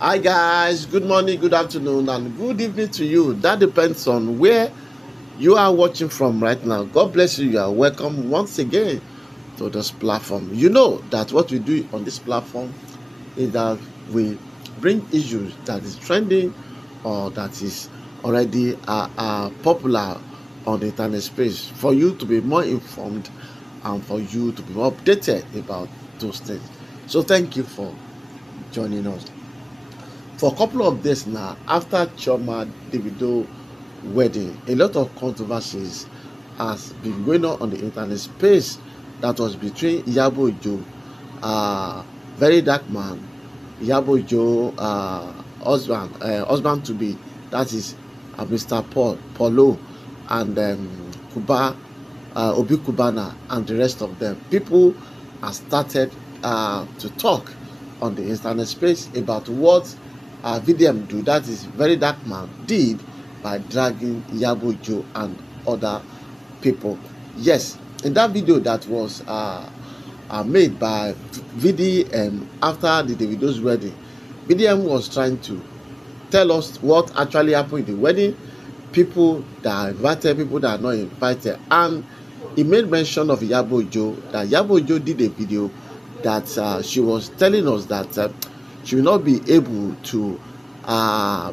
Hi guys, good morning, good afternoon, and good evening to you. That depends on where you are watching from right now. God bless you. You are welcome once again to this platform. You know that what we do on this platform is that we bring issues that is trending or that is already popular on the internet space for you to be more informed and for you to be more updated about those things. So thank you for joining us. For a couple of days now, after Chioma Davido wedding, a lot of controversies has been going on the internet space that was between Iyabo Ojo, very dark man, Iyabo Ojo, husband to be, that is Mr. Polo, and Obi Cubana, and the rest of them. People have started to talk on the internet space about what VDM do, that is very dark man, did by dragging Iyabo Ojo and other people. Yes, in that video that was made by VDM after the Davido's wedding, VDM was trying to tell us what actually happened in the wedding, people that are invited, people that are not invited, and he made mention of Iyabo Ojo, that Iyabo Ojo did a video that she was telling us that she will not be able to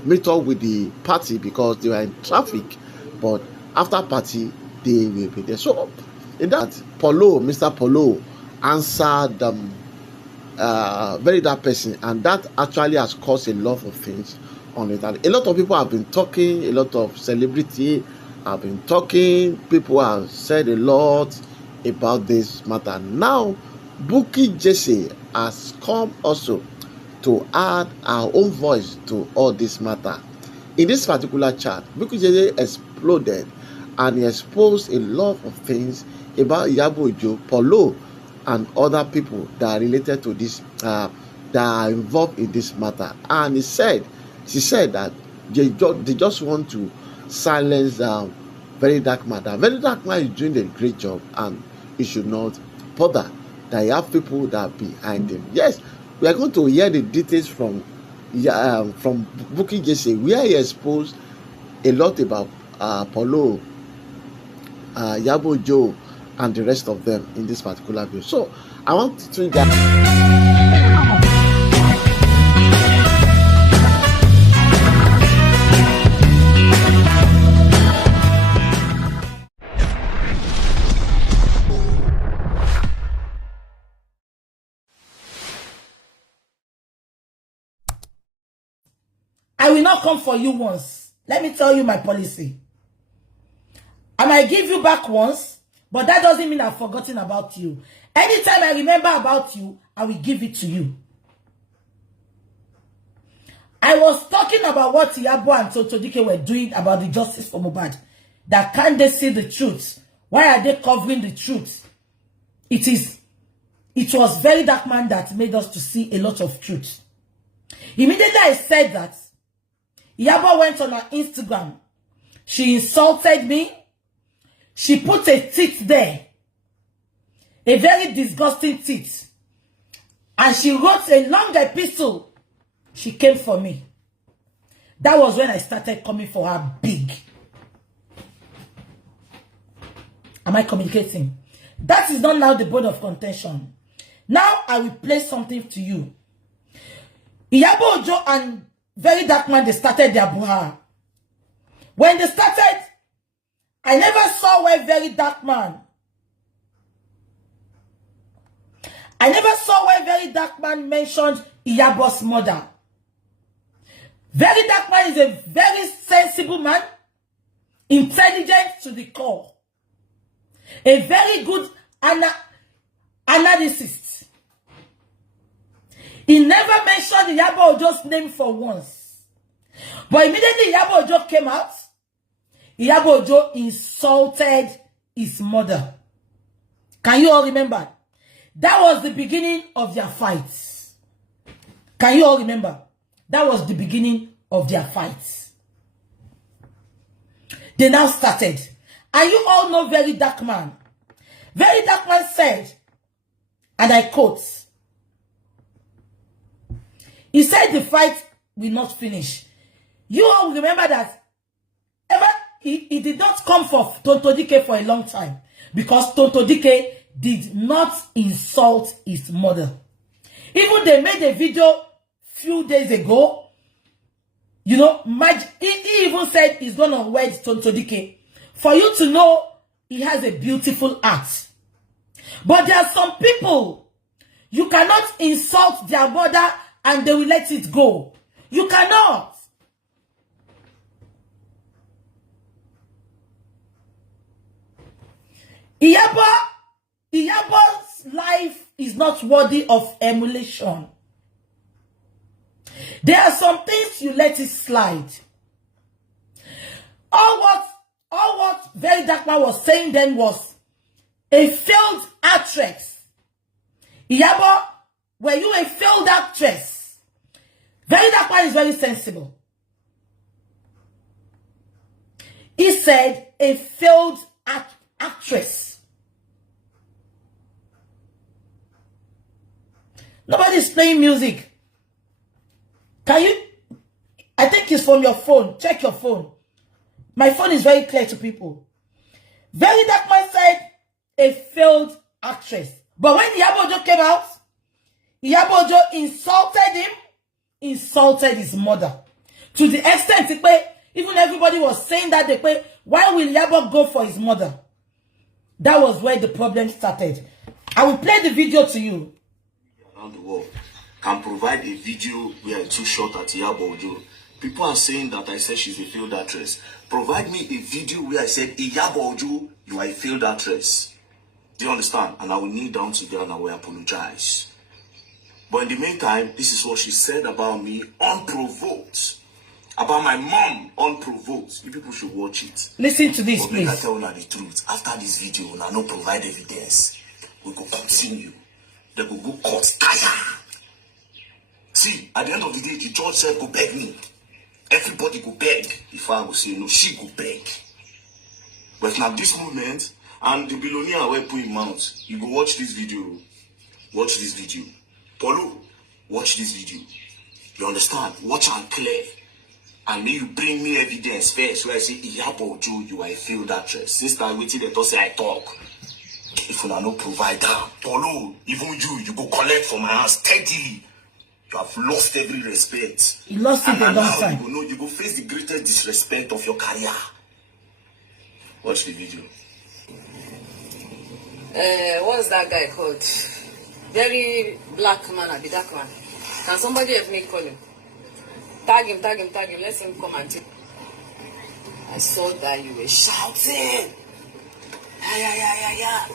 meet up with the party because they were in traffic, but after party they will be there. So in that, Mr. Polo answered very that person, and that actually has caused a lot of things on it. And a lot of people have been talking, a lot of celebrity have been talking, people have said a lot about this matter. Now Bukky Jesse has come also to add our own voice to all this matter. In this particular chat, Bukky Jesse exploded and he exposed a lot of things about Iyabo Ojo, Polo, and other people that are related to this, that are involved in this matter. And she said that they just want to silence very dark man. That very dark man is doing a great job, and he should not bother. That you have people that are behind him. Yes, we are going to hear the details from Bukky Jesse, where he exposed a lot about Pauluo Iyabo Ojo and the rest of them in this particular video. So I want to guys. I will not come for you once. Let me tell you my policy. I might give you back once, but that doesn't mean I've forgotten about you. Anytime I remember about you, I will give it to you. I was talking about what Iyabo and Toto Dike were doing about the justice for Mohbad. That can't they see the truth? Why are they covering the truth? It was very dark man that made us to see a lot of truth. Immediately I said that, Iyabo went on her Instagram. She insulted me. She put a tit there. A very disgusting tit. And she wrote a long epistle. She came for me. That was when I started coming for her big. Am I communicating? That is not now the bone of contention. Now I will play something to you. Iyabo Ojo and very dark man, they started their buha. When they started, I never saw where very dark man. I never saw where very dark man mentioned Iyabo's mother. Very dark man is a very sensible man, intelligent to the core, a very good analyst. He never mentioned Iyabo Ojo's name for once. But immediately Iyabo Ojo came out, Iyabo Ojo insulted his mother. Can you all remember? That was the beginning of their fights. Can you all remember? That was the beginning of their fights. They now started. And you all know very dark man. Very dark man said, and I quote, he said the fight will not finish. You all remember that he did not come for Tonto Dike for a long time because Tonto Dike did not insult his mother. Even they made a video few days ago. You know, he even said he's gonna wed Tonto Dike. For you to know he has a beautiful heart. But there are some people, you cannot insult their mother and they will let it go. You cannot. Iyabo's life is not worthy of emulation. There are some things you let it slide. All what Very Dark Man was saying then was a failed actress. Iyabo, were you a failed actress? Very Dark Man is very sensible. He said a failed actress. Nobody's playing music. Can you? I think it's from your phone. Check your phone. My phone is very clear to people. Very Dark Man said a failed actress. But when Iyabo Ojo came out, Iyabo Ojo insulted him, insulted his mother. To the extent that even everybody was saying that why will Iyabo go for his mother? That was where the problem started. I will play the video to you. Around the world can provide a video where I too short at Iyabo Ojo. People are saying that I said she's a failed actress. Provide me a video where I said, Iyabo Ojo, you are a failed actress. Do you understand? And I will kneel down to you and I will apologize. But in the meantime, this is what she said about me, unprovoked. About my mom, unprovoked. You people should watch it. Listen to this, but please. I tell you the truth. After this video, I no provide evidence. We go continue. They will go court. See, at the end of the day, the judge said, go beg me. Everybody go beg. If I will say no, she go beg. But now this moment, and the billionaire will put him out. You go watch this video. Watch this video. Polo, watch this video. You understand? Watch and clear. And may you bring me evidence first where I say, Iyabo Ojo, you are a failed actress. Since I waited, they don't say I talk. If you are no provider, Polo, even you go collect from my house steadily. You have lost every respect. You lost it a long time. You go face the greatest disrespect of your career. Watch the video. What's that guy called? Very black man or the dark man. Can somebody help me call him? Tag him. Let him come and take. I saw that you were shouting. Yeah.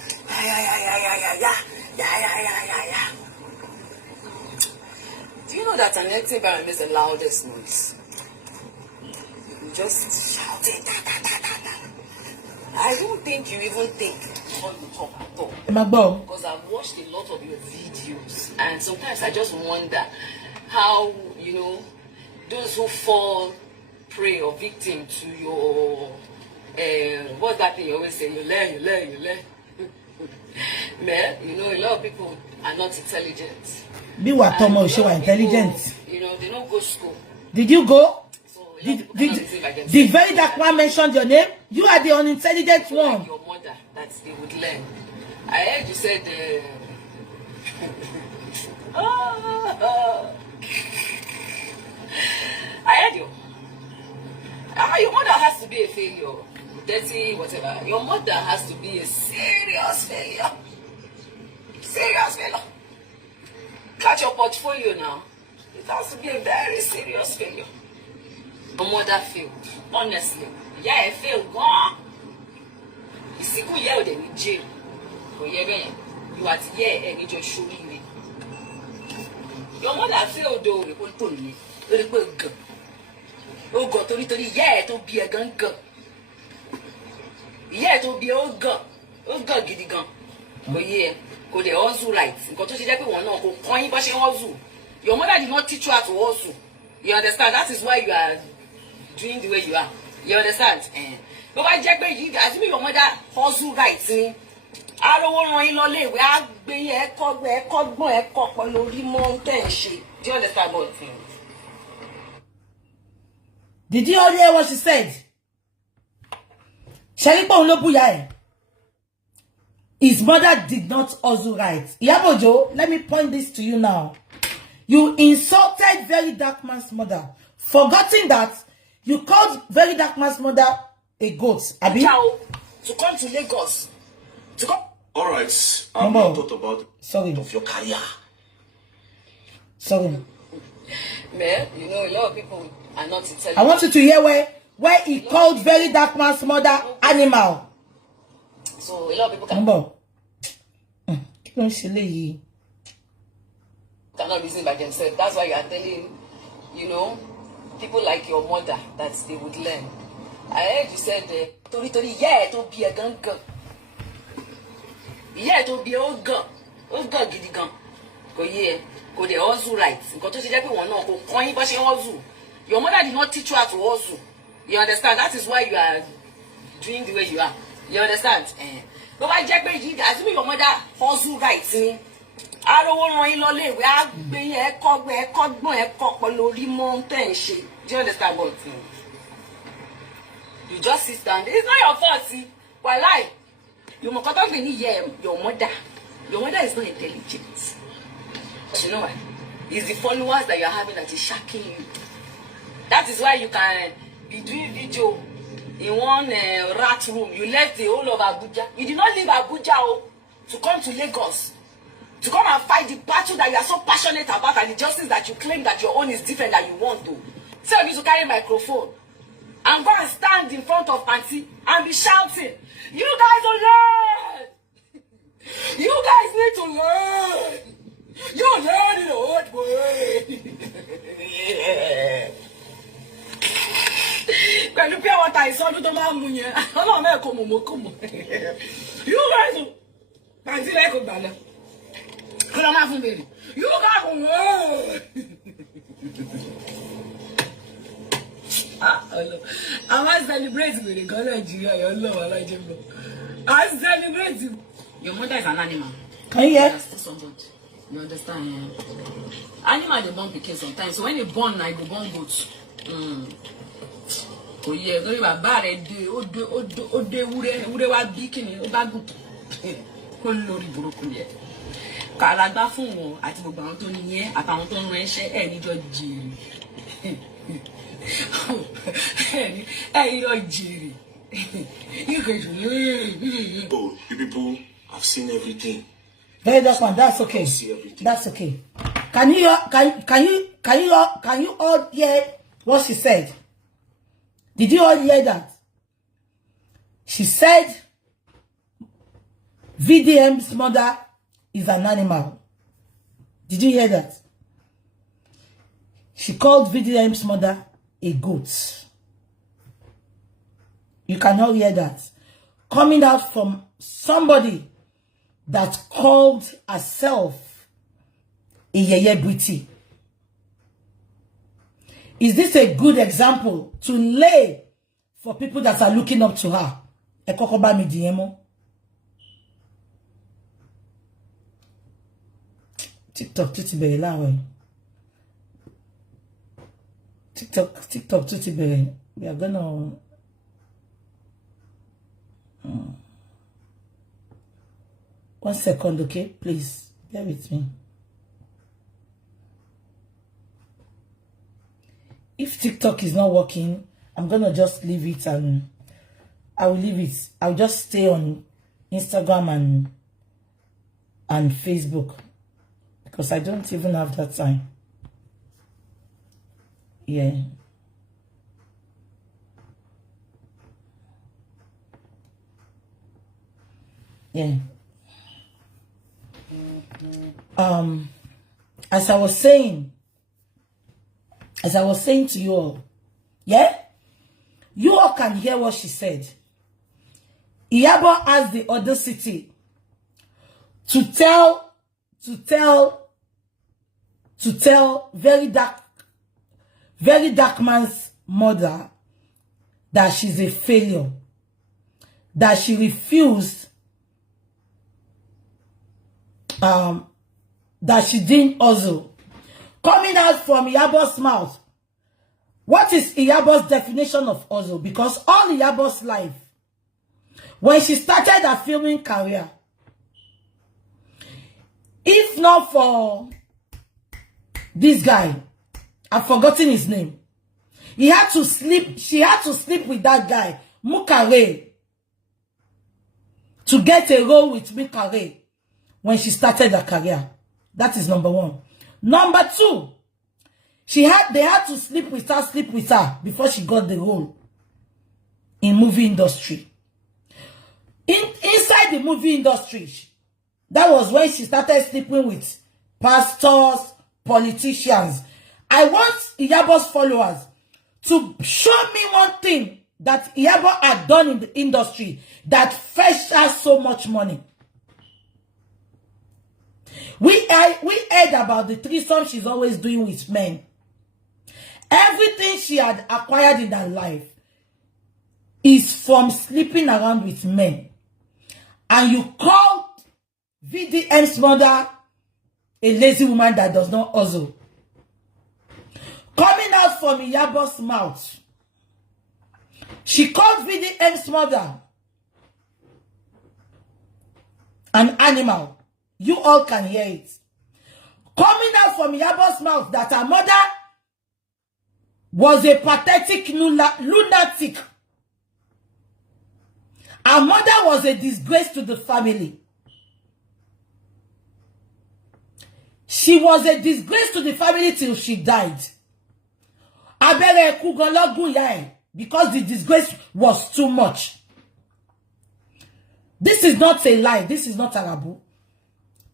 Do you know that an empty barrel makes the loudest noise? You just shouting. I don't think you even think what you talk at all. Because I've watched a lot of your videos, and sometimes I just wonder how, those who fall prey or victim to your what's that thing you always say? You learn. Man, a lot of people are not intelligent. Be what Tomo show intelligent. They don't go to school. Did you go? So, did Very Dark Man mention your name? You are the unintelligent one. Like your mother, that they would learn. I heard you said I heard you. Your mother has to be a failure. Dirty, whatever. Your mother has to be a serious failure. Serious failure. Catch your portfolio now. It has to be a very serious failure. Your mother failed. Honestly. Yeah, I failed. Gone. You see, who yelled in jail? You are here and you just show me. Your mother failed though. Oh God, yeah, to be a gun. Yeah, to be a gun. Oh God, giddy gun. Oh yeah, go the also right. Go to see one no go coin bashing also. Your mother did not teach you how to also. You understand? That is why you are doing the way you are. You understand? But why Jack you guys me your mother hustle right me. I don't want to run in we are being a cog where cog more a cock on the mountain shape. Do you understand what thing? Did you all hear what she said? His mother did not also right. Iyabo Ojo, let me point this to you now. You insulted Very Dark Man's mother, forgetting that you called Very Dark Man's mother a goat. Abi? To come to Lagos. To come. All right. I'm not thought about of your career. Sorry. Man, you know, a lot of people are not intelligent. I want you to hear where he called Very Dark Man's mother animal. So a lot of people cannot reason by themselves. That's why you are telling, you know, people like your mother that they would learn. I heard you said, Tori, yeah, to be a gun. Yeah, to be a gun. Oh, God, get the gun. Go, yeah, go, they also right. Go to the people, no, go, coin, but she also. Your mother did not teach you how to also. You understand? That is why you are doing the way you are. You understand? But I just beg you, as your mother also right. I don't want to know we are being a cock, lori mountain shit. Do you understand what? You just sit down. It's not your fault, see. Why lie? You must not be your mother. Your mother is not intelligent. But you know what? It's the followers that you're having that is shocking you. That is why you can be doing video in one rat room. You left the whole of Abuja. You did not leave Abuja to come to Lagos. To come and fight the battle that you are so passionate about and the justice that you claim that your own is different than you want to. Tell me to carry a microphone and go and stand in front of Auntie and be shouting, you guys will learn! You guys need to learn! You learn in the hard way! When you pay what I saw, you don't you guys will... Auntie like a banner. You got to learn. I was celebrating with the girl Nigeria. Your love, I like him. I was celebrating. Your mother is an animal. Can you hear? You understand? Yeah? Animal they born pikin sometimes. So when they born, I go born goats. Oh yeah, go to bad ode ure wa bikini o ba goat. Ko lori burúkú ye. Kàlágbá fún wọn àti gbogbo àwọn tó níyẹn àtàwọn tó ń ránṣẹ́ ẹ níjọ jèrè ẹ níjọ jèrè. Oh, you people have seen everything. Very Dark Man, that's okay. That's okay. Can you all hear what she said? Did you all hear that? She said VDM's mother is an animal. Did you hear that? She called VDM's mother a goat. You cannot hear that. Coming out from somebody that called herself a yeye beauty. Is this a good example to lay for people that are looking up to her? Ekokoba mi diemo. TikTok tuti bere lawe. TikTok tuti bere. We are gonna one second, okay? Please bear with me. If TikTok is not working, I'm gonna just leave it and I will leave it. I'll just stay on Instagram and Facebook because I don't even have that time. Yeah. Yeah. As I was saying to you all, yeah, you all can hear what she said. Iyabo has the audacity to tell very dark man's mother that she's a failure, that she refused, that she didn't also. Coming out from Iyabo's mouth What is Iyabo's definition of hustle? Because all Iyabo's life, when she started her filming career, if not for this guy, I've forgotten his name. She had to sleep with that guy, Mukare, to get a role with Mukare when she started her career. That is number one. Number two, they had to sleep with her before she got the role in movie industry. Inside the movie industry, that was when she started sleeping with pastors, politicians. I want Iyabo's followers to show me one thing that Iyabo had done in the industry that fetched her so much money. We heard about the threesome she's always doing with men. Everything she had acquired in her life is from sleeping around with men. And you called VDM's mother a lazy woman that does not hustle. Coming out from Iyabo's mouth, she called VDM's mother an animal. You all can hear it. Coming out from Iyabo's mouth that her mother was a pathetic lunatic. Her mother was a disgrace to the family. She was a disgrace to the family till she died. Because the disgrace was too much. This is not a lie. This is not a rabu.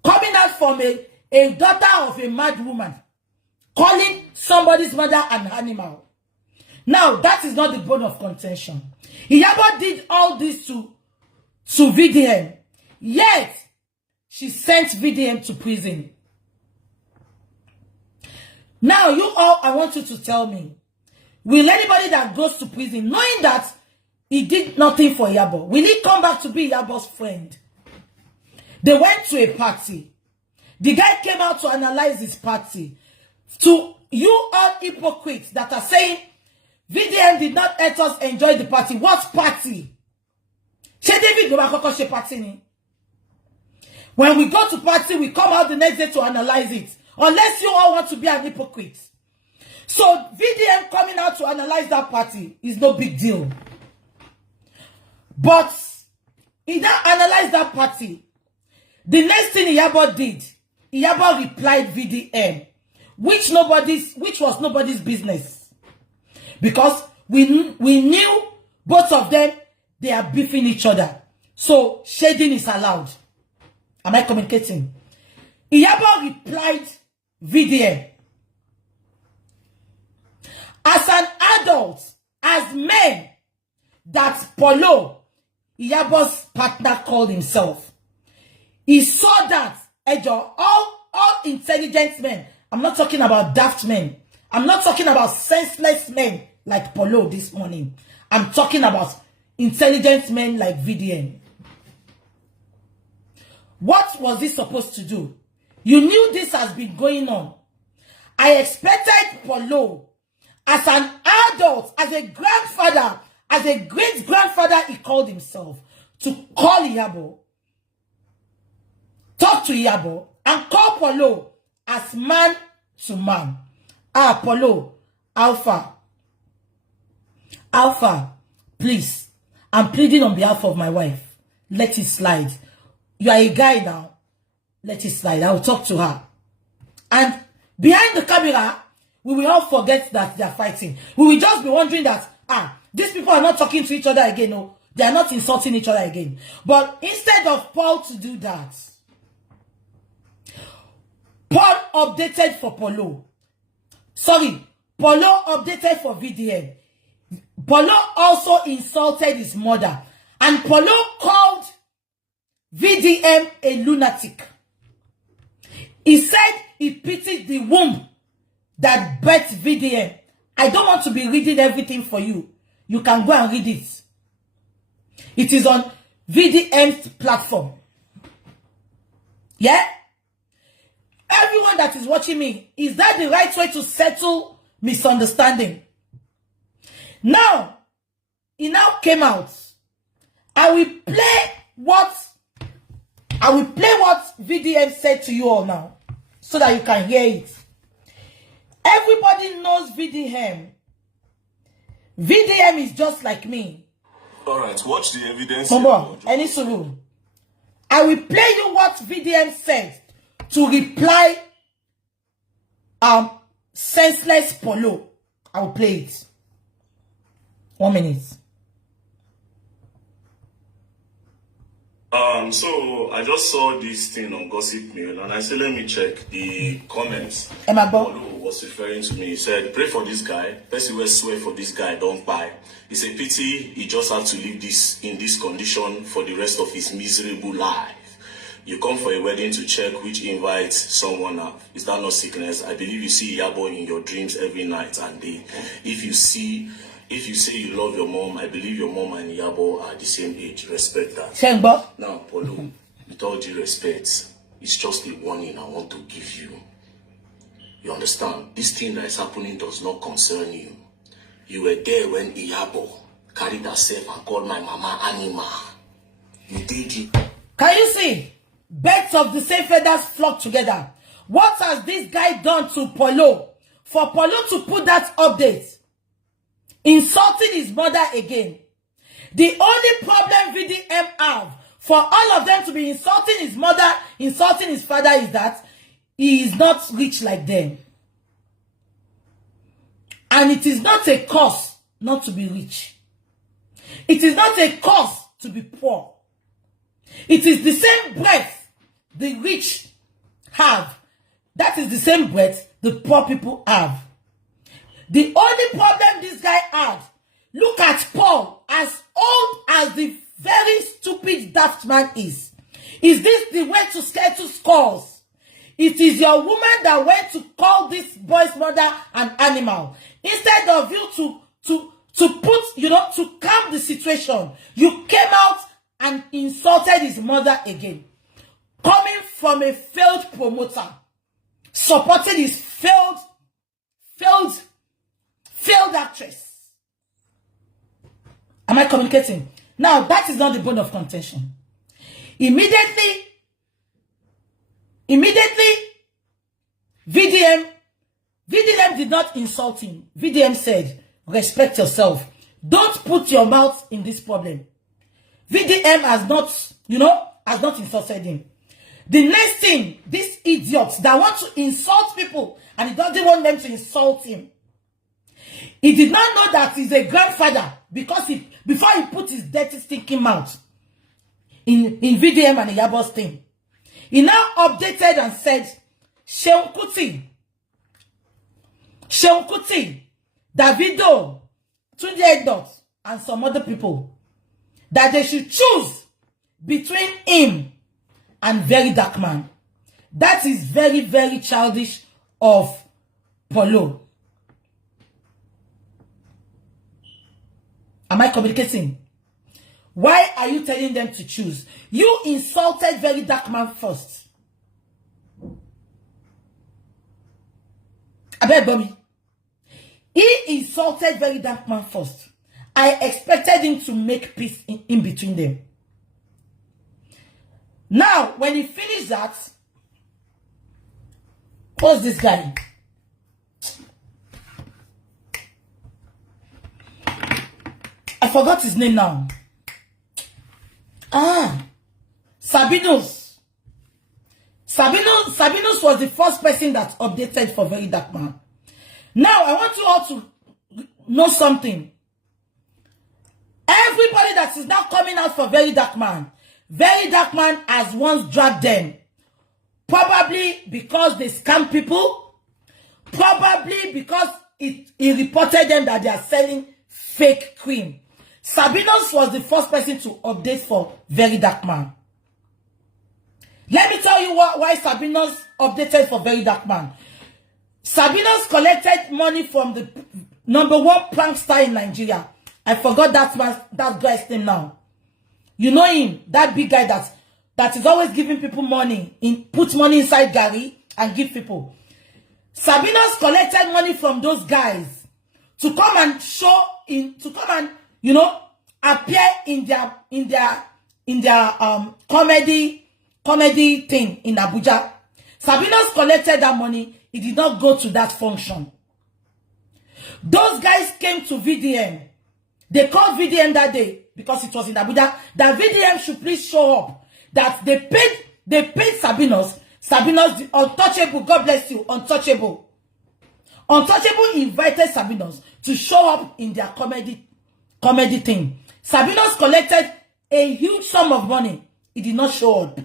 Coming out from a daughter of a mad woman, calling somebody's mother an animal. Now, that is not the bone of contention. Iyabo did all this to VDM. Yet, she sent VDM to prison. Now, you all, I want you to tell me, will anybody that goes to prison, knowing that he did nothing for Iyabo, will he come back to be Iyabo's friend? They went to a party. The guy came out to analyze his party. To you all hypocrites that are saying, VDM did not let us enjoy the party. What party? When we go to party, we come out the next day to analyze it. Unless you all want to be an hypocrite. So, VDM coming out to analyze that party is no big deal. But, he now analyzed that party. The next thing Iyabo did, Iyabo replied VDM, which was nobody's business. Because we knew both of them, they are beefing each other. So, shading is allowed. Am I communicating? Iyabo replied VDM. As an adult, as men, that Polo, Iyabo's partner, called himself. He saw that, all intelligent men, I'm not talking about daft men, I'm not talking about senseless men like Polo this morning. I'm talking about intelligent men like VDM. What was he supposed to do? You knew this has been going on. I expected Polo, as an adult, as a grandfather, as a great-grandfather he called himself, to call Iyabo, talk to Iyabo, and call Polo as man to man. Polo, Alpha, please, I'm pleading on behalf of my wife. Let it slide. You are a guy now. Let it slide. I will talk to her. And behind the camera, we will all forget that they are fighting. We will just be wondering that, these people are not talking to each other again. No, they are not insulting each other again. But instead of Paul to do that, Paul updated for Polo. Sorry, Polo updated for VDM. Polo also insulted his mother. And Polo called VDM a lunatic. He said he pitied the womb that birthed VDM. I don't want to be reading everything for you. You can go and read it. It is on VDM's platform. Yeah? Everyone that is watching me, is that the right way to settle misunderstanding? Now, he now came out. I will play what VDM said to you all now, so that you can hear it. Everybody knows VDM. VDM is just like me. All right, watch the evidence. Mama, any suru. I will play you what VDM said to reply senseless Polo. I will play it. 1 minute. So I just saw this thing on Gossip Mail and I said, let me check the comments. Polo was referring to me. He said, pray for this guy. Person will swear for this guy, don't buy. It's a pity he just had to live this in this condition for the rest of his miserable life. You come for a wedding to check which invites someone up. Is that not sickness? I believe you see Iyabo in your dreams every night and day. If you say you love your mom, I believe your mom and Iyabo are the same age. Respect that. Now, Polo, with all due respect, it's just a warning I want to give you. You understand? This thing that is happening does not concern you. You were there when Iyabo carried herself and called my mama animal. You did it. Can you see? Birds of the same feathers flock together. What has this guy done to Polo? For Polo to put that update, insulting his mother again. The only problem VDM have for all of them to be insulting his mother, insulting his father, is that he is not rich like them. And it is not a cause not to be rich. It is not a cause to be poor. It is the same breath the rich have. That is the same breath the poor people have. The only problem this guy had, look at Paul, as old as the very stupid daft man is this the way to settle scores? It is your woman that went to call this boy's mother an animal. Instead of you to put, to calm the situation, you came out and insulted his mother again. Coming from a failed promoter, supporting his failed actress. Am I communicating? Now, that is not the bone of contention. Immediately, VDM did not insult him. VDM said, respect yourself. Don't put your mouth in this problem. VDM has not insulted him. The next thing, these idiots that want to insult people and he doesn't want them to insult him. He did not know that he's a grandfather because before he put his dirty stinking mouth in VDM and Iyabo's thing. He now updated and said, Seun Kuti, Davido, Tunde Edot, and some other people, that they should choose between him and very dark man. That is very, very childish of Polo. Am I communicating? Why are you telling them to choose? You insulted very dark man first. I beg Bobby. He insulted very dark man first. I expected him to make peace in between them. Now, when he finished that, what's this guy? I forgot his name now. Sabinus. Sabinus was the first person that updated for very dark man. Now, I want you all to know something. Everybody that is now coming out for very dark man has once dragged them. Probably because they scam people. Probably because he reported them that they are selling fake cream. Sabinus was the first person to update for very dark man. Let me tell you why Sabinus updated for very dark man. Sabinus collected money from the #1 prankster in Nigeria. I forgot that guy's name now. You know him, that big guy that is always giving people money, put money inside Gary and give people. Sabinus collected money from those guys to come and appear in their comedy thing in Abuja. Sabinus collected that money. He did not go to that function. Those guys came to VDM. They called VDM that day because it was in Abuja that VDM should please show up. That they paid Sabinus. Sabinus, the untouchable, God bless you, untouchable. Untouchable invited Sabinus to show up in their comedy thing. Sabinus collected a huge sum of money. He did not show up.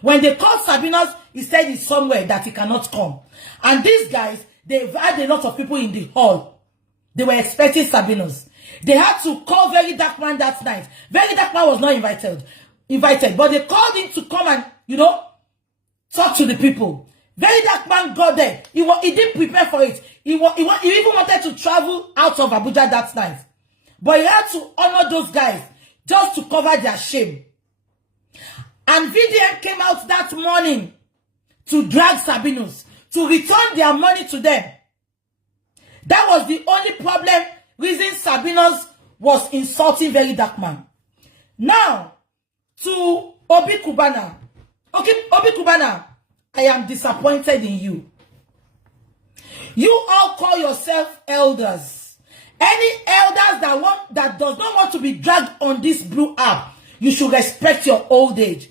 When they called Sabinus, he said he's somewhere that he cannot come. And these guys, they've had a lot of people in the hall. They were expecting Sabinus. They had to call Very Dark Man that night. Very Dark Man was not invited, but they called him to come and, talk to the people. Very Dark Man got there. He didn't prepare for it. He even wanted to travel out of Abuja that night. But he had to honor those guys just to cover their shame. And VDM came out that morning to drag Sabinus, to return their money to them. That was the only reason Sabinus was insulting Very Dark Man. Now, to Obi Cubana. Okay, Obi Cubana, I am disappointed in you. You all call yourself elders. Any elders that does not want to be dragged on this blue app, you should respect your old age.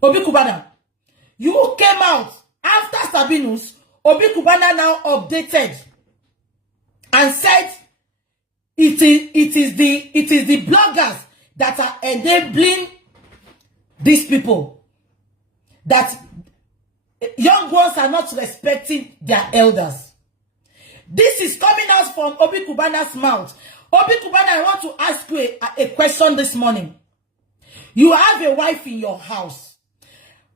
Obi Cubana, you came out after Sabinus. Obi Cubana now updated and said it is the bloggers that are enabling these people, that young ones are not respecting their elders. This is coming out from Obi Cubana's mouth. Obi Cubana, I want to ask you a question this morning. You have a wife in your house.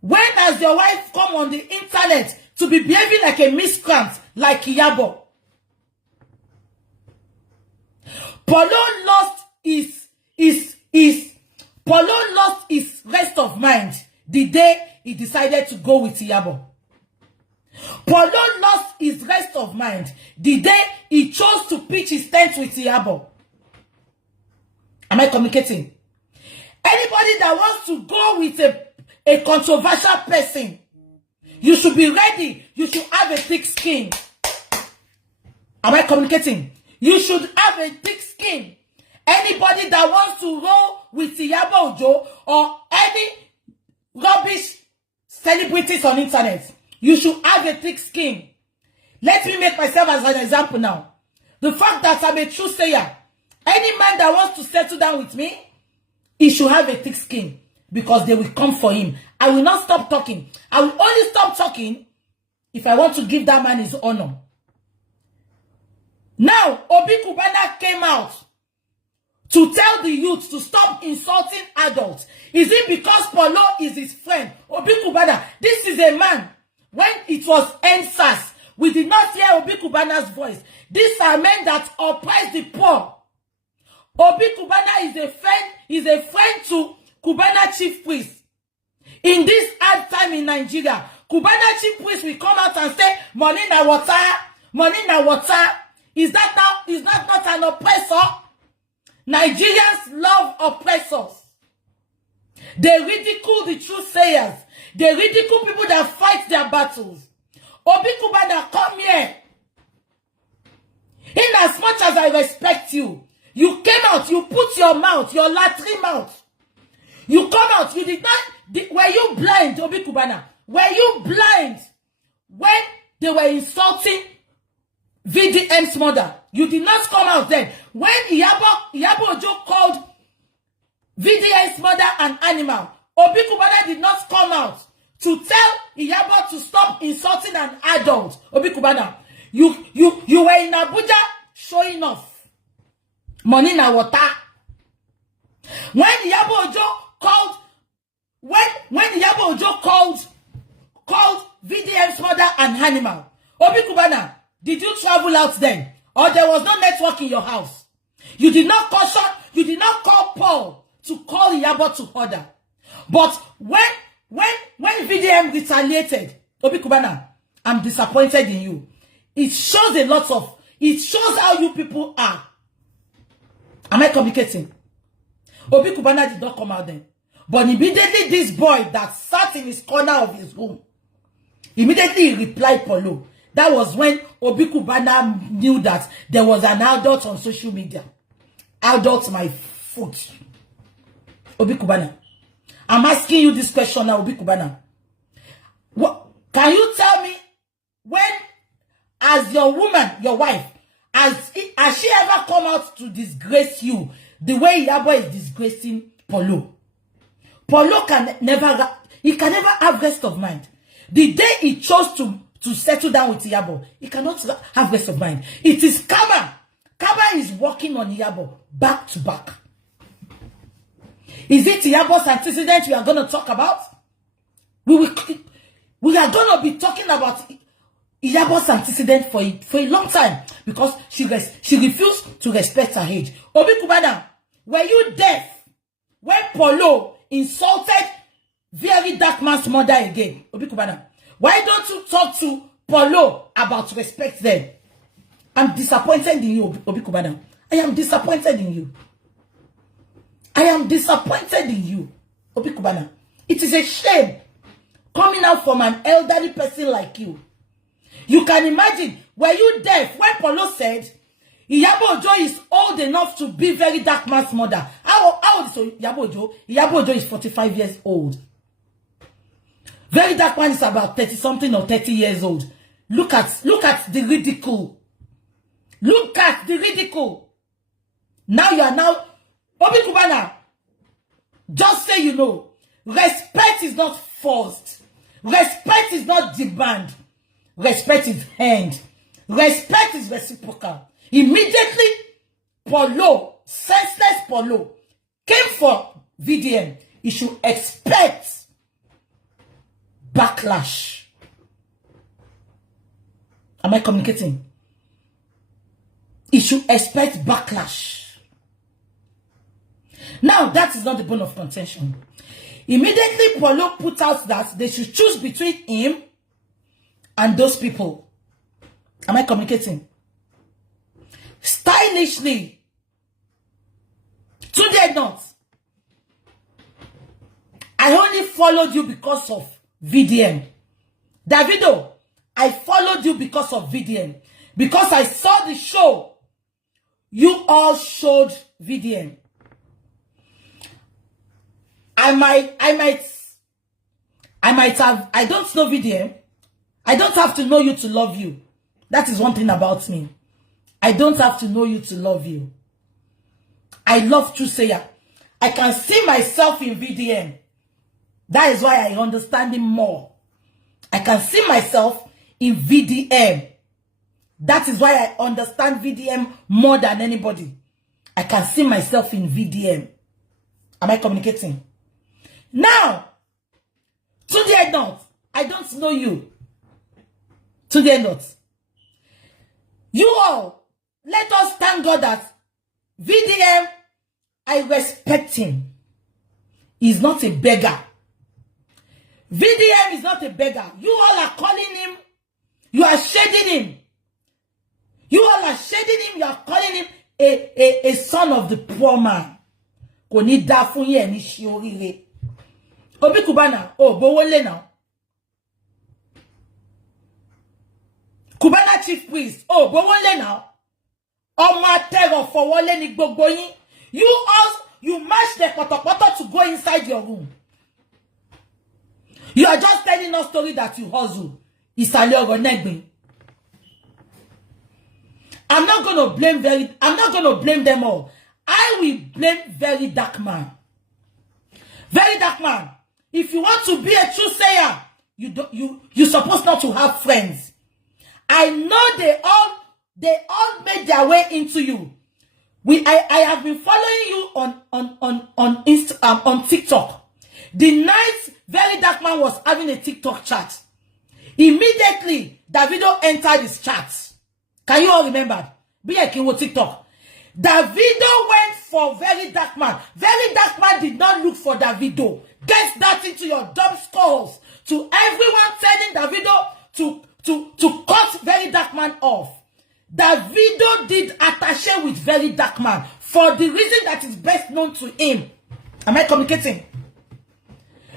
When has your wife come on the internet to be behaving like a miscreant, like Iyabo? Polo lost his rest of mind the day he decided to go with Iyabo. Polo lost his rest of mind the day he chose to pitch his tent with Iyabo. Am I communicating? Anybody that wants to go with a controversial person, you should be ready. You should have a thick skin. Am I communicating? You should have a thick skin. Anybody that wants to roll with Iyabo Ojo or any rubbish celebrities on internet, you should have a thick skin. Let me make myself as an example now. The fact that I'm a true sayer, any man that wants to settle down with me, he should have a thick skin, because they will come for him. I will not stop talking. I will only stop talking if I want to give that man his honor. Now, Obi Cubana came out to tell the youth to stop insulting adults. Is it because Polo is his friend? Obi Cubana, this is a man. When it was NSAS, we did not hear Obi Cubana's voice. These are men that oppress the poor. Obi Cubana is a friend to Cubana chief priest. In this hard time in Nigeria, Cubana chief priest will come out and say, money na water, money na water. Is that not an oppressor? Nigerians love oppressors. They ridicule the truth sayers. They ridicule people that fight their battles. Obi Cubana, come here. In as much as I respect you, you came out, you put your mouth, your latrine mouth. You come out, you did not, were you blind, Obi Cubana? Were you blind when they were insulting VDM's mother? You did not come out then. When Iyabo Ojo called VDM's mother an animal, Obi Cubana did not come out to tell Iyabo to stop insulting an adult. Obi Cubana, you were in Abuja showing off. Money na water. When Iyabo Ojo called, when Iyabo Ojo called VDM's mother an animal, Obi Cubana, did you travel out then? Or there was no network in your house? You did not call Paul to call Iyabo to order. But when VDM retaliated, Obi Cubana, I'm disappointed in you. It shows a lot of It shows how you people are. Am I communicating? Obi Cubana did not come out then. But immediately this boy that sat in his corner of his room, immediately he replied Polo. That was when Obi Cubana knew that there was an adult on social media. Adult my foot. Obi Cubana. I'm asking you this question now, Obi Cubana. What, can you tell me when, as your woman, your wife, has she ever come out to disgrace you the way Iyabo is disgracing Polo? Polo can never have rest of mind. The day he chose to settle down with Iyabo, he cannot have rest of mind. It is karma. Karma is working on Iyabo back to back. Is it Iyabo's antecedent we are going to talk about? We are going to be talking about Iyabo's antecedent for a long time because she refused to respect her age. Obi Cubana, were you deaf when Polo insulted very dark man's mother again? Obi Cubana, why don't you talk to Polo about respect then? I'm disappointed in you, Obi Cubana. I am disappointed in you. I am disappointed in you, Obi Cubana. It is a shame coming out from an elderly person like you. You can imagine, were you deaf when Polo said Iyabo Ojo is old enough to be very dark man's mother? How old is Iyabo Ojo? Iyabo Ojo is 45 years old. Very dark man is about 30 something or 30 years old. Look at the ridicule. Look at the ridicule. Now you are now Obi Cubana. Just say you know. Respect is not forced. Respect is not demand. Respect is earned. Respect is reciprocal. Immediately, Polo, senseless Polo, came for VDM. He should expect backlash. Am I communicating? He should expect backlash. Now, that is not the bone of contention. Immediately, Polo put out that they should choose between him and those people. Am I communicating? Stylishly. Today not. I only followed you because of VDM. Davido, I followed you because of VDM. Because I saw the show. You all showed VDM. I might have, I don't know VDM. I don't have to know you to love you. That is one thing about me. I don't have to know you to love you. I love Truseya. I can see myself in VDM. That is why I understand him more. I can see myself in VDM. That is why I understand VDM more than anybody. I can see myself in VDM. Am I communicating? Now, to the end note, I don't know you. To the end note. You all, let us thank God that VDM, I respect him. He's not a beggar. VDM is not a beggar. You all are calling him. You are shading him. You all are shading him. You are calling him a son of the poor man. Koni da fun ye ni shiorire. Obi Cubana, oh, bowole now. Cubana chief priest, oh, bowole now. Oma terror for wole ni gbogbo yin. You all, you match the potopoto to go inside your room. You are just telling us story that you hustle. Isale oro negbin. I'm not going to blame them all. I will blame very dark man. Very dark man. If you want to be a true sayer, you're supposed not to have friends. I know they all made their way into you. I have been following you on TikTok. The night very dark man was having a TikTok chat. Immediately, Davido entered his chat. Can you all remember? Be a king with TikTok. Davido went for very dark man. Very dark man did not look for Davido. Get that into your dumb skulls. To everyone telling Davido to cut very dark man off. Davido did attaché with very dark man for the reason that is best known to him. Am I communicating?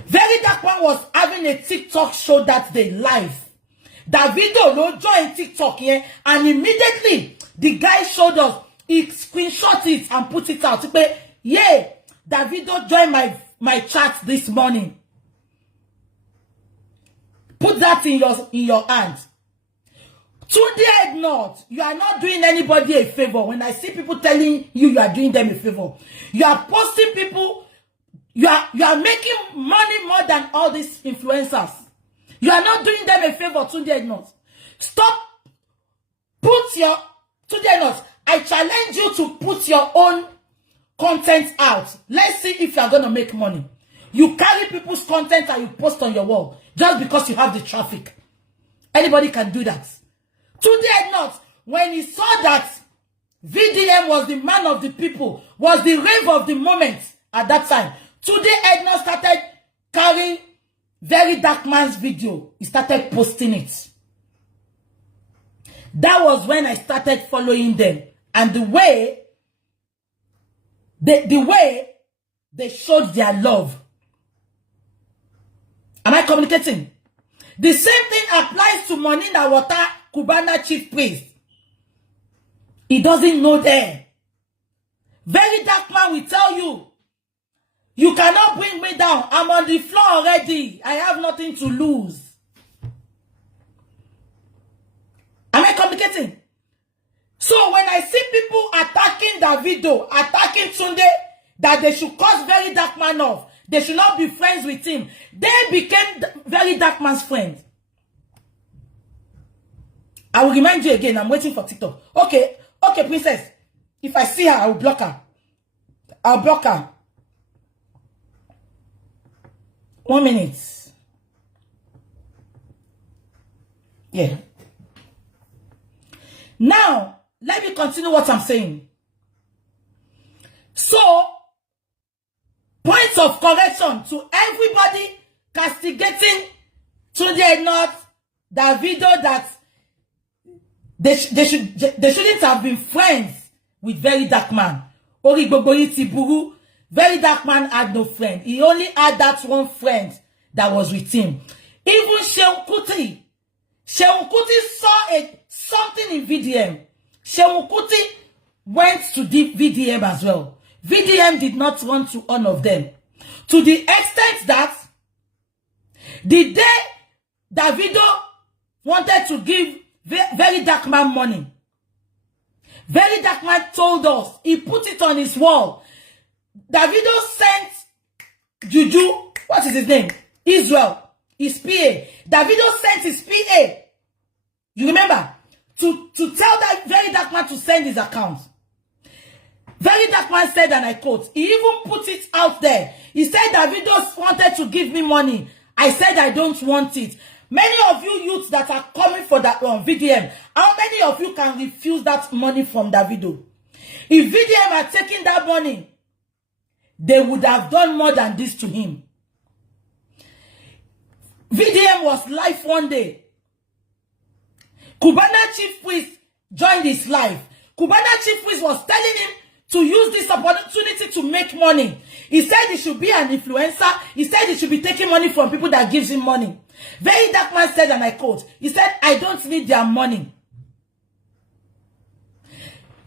Very dark man was having a TikTok show that day live. Davido no join TikTok here, and immediately the guy showed us. He screenshot it and put it out. Yeah, Davido joined my chat this morning. Put that in your hand. Today, not. You are not doing anybody a favor. When I see people telling you are doing them a favor, you are posting people. You are making money more than all these influencers. You are not doing them a favor. Today, not. Stop. Today, not. I challenge you to put your own content out. Let's see if you are going to make money. You carry people's content and you post on your wall just because you have the traffic. Anybody can do that. Today, not. When he saw that VDM was the man of the people, was the rave of the moment at that time, today Edna started carrying very dark man's video. He started posting it. That was when I started following them. And the way they showed their love. Am I communicating? The same thing applies to Monina Water Cubana chief priest. He doesn't know them. Very dark man will tell you, you cannot bring me down. I'm on the floor already. I have nothing to lose. Am I communicating? So when I see people attacking Davido, attacking Tunde, that they should cut very dark man off, they should not be friends with him, they became very dark man's friend. I will remind you again, I'm waiting for TikTok. Okay, princess. If I see her, I will block her. I'll block her. 1 minute. Yeah. Now, let me continue what I'm saying. So, points of correction to everybody castigating Tunde North, Davido, that they shouldn't have been friends with very dark man. Ori Gbogbo Tiburu, very dark man had no friend. He only had that one friend that was with him. Even Sheun Kuti saw something in VDM. Sheun Kuti went to the VDM as well. VDM did not want to honor them. To the extent that the day Davido wanted to give very dark man money, very dark man told us, he put it on his wall. Davido sent Juju, what is his name? Israel, his PA. Davido sent his PA. You remember? To tell that very dark man to send his account. Very dark man said, and I quote, he even put it out there. He said, Davido wanted to give me money. I said, I don't want it. Many of you youths that are coming for that VDM, how many of you can refuse that money from Davido? If VDM had taken that money, they would have done more than this to him. VDM was live one day. Cubana chief priest joined his life. Cubana chief priest was telling him to use this opportunity to make money. He said he should be an influencer. He said he should be taking money from people that gives him money. Very dark man said, and I quote, he said, I don't need their money.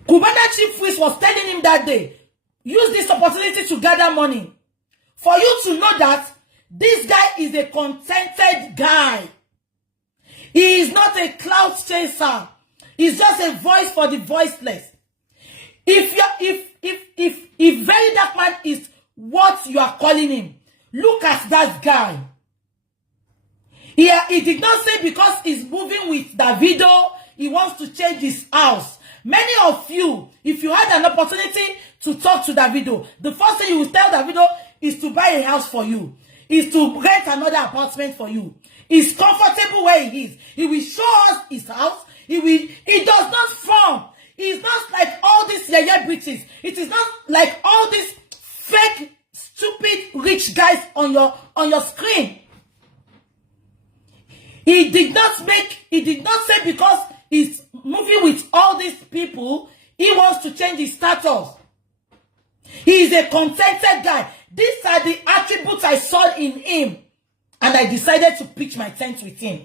Cubana chief priest was telling him that day, use this opportunity to gather money. For you to know that this guy is a contented guy. He is not a cloud chaser. He's just a voice for the voiceless. If very dark man is what you are calling him, look at that guy. He did not say because he's moving with Davido, he wants to change his house. Many of you, if you had an opportunity to talk to Davido, the first thing you will tell Davido is to buy a house for you, is to rent another apartment for you. He's comfortable where he is. He will show us his house. He does not form. He's not like all these yeye bitches. It is not like all these fake, stupid, rich guys on your screen. He did not say because he's moving with all these people, he wants to change his status. He is a contented guy. These are the attributes I saw in him. And I decided to pitch my tent with him.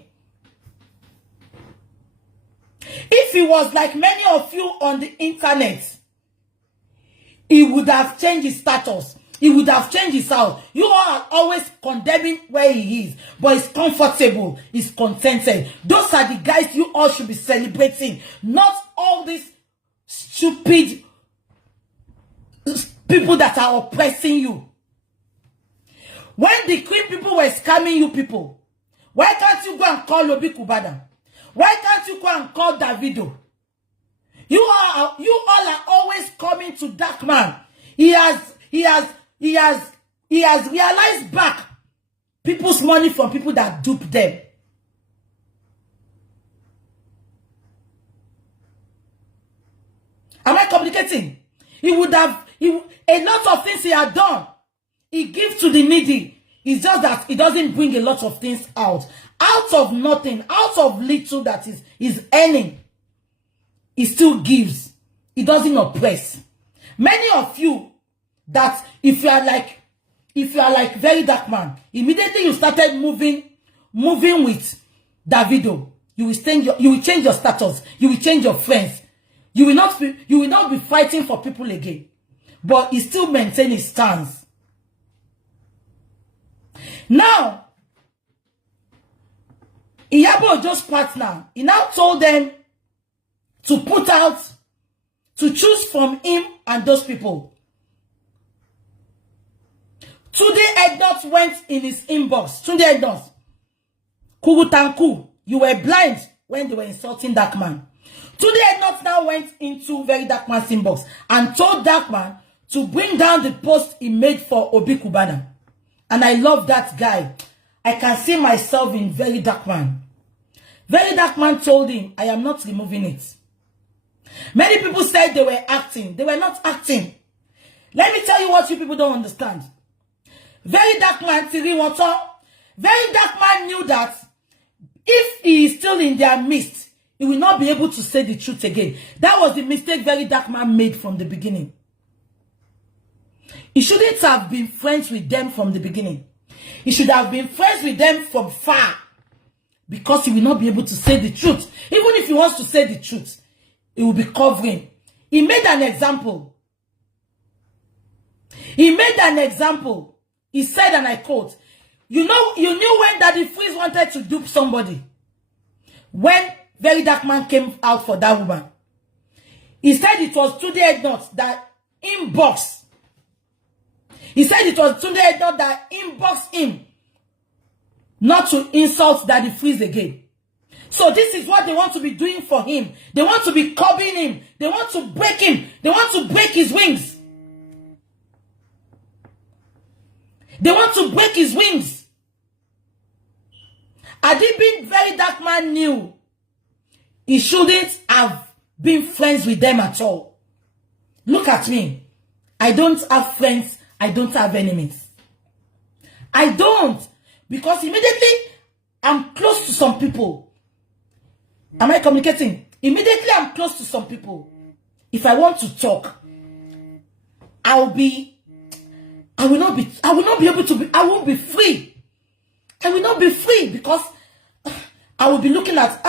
If he was like many of you on the internet, he would have changed his status. He would have changed his house. You are always condemning where he is. But he's comfortable. He's contented. Those are the guys you all should be celebrating. Not all these stupid people that are oppressing you. When the Queen people were scamming you people, why can't you go and call Obi Cubana? Why can't you go and call Davido? You all are always coming to that man. He has realized back people's money from people that dupe them. Am I communicating? A lot of things he had done. He gives to the needy. It's just that he doesn't bring a lot of things out. Out of nothing, out of little that is earning, he still gives. He doesn't oppress. Many of you that if you are like very dark man, immediately you started moving with Davido, you will change your status, you will change your friends. You will not be fighting for people again. But he still maintain his stance. Now, Iyabo Ojo's partner, he now told them to choose from him and those people. Tunde Ednut went in his inbox. Tunde Ednut, Kurutanku, you were blind when they were insulting that man. Tunde Ednut now went into very dark man's inbox and told that man to bring down the post he made for Obi Cubana. And I love that guy. I can see myself in very dark man. Very dark man told him, I am not removing it. Many people said they were acting. They were not acting. Let me tell you what you people don't understand. Very dark man, very dark man knew that if he is still in their midst, he will not be able to say the truth again. That was the mistake very dark man made from the beginning. He shouldn't have been friends with them from the beginning. He should have been friends with them from far. Because he will not be able to say the truth. Even if he wants to say the truth, he will be covering. He made an example. He made an example. He said, and I quote, you knew when Daddy Freeze wanted to dupe somebody. When very dark man came out for that woman. He said it was Tunde Ednut that inboxed. He said it was Tunde Ednut that inboxed him not to insult Daddy Freeze again. So this is what they want to be doing for him. They want to be curbing him. They want to break him. They want to break his wings. They want to break his wings. Had he been very dark man knew, he shouldn't have been friends with them at all. Look at me. I don't have friends. I don't have enemies. I don't. Because immediately, I'm close to some people. Am I communicating? Immediately, I'm close to some people. If I want to talk, I won't be free because I will be looking at,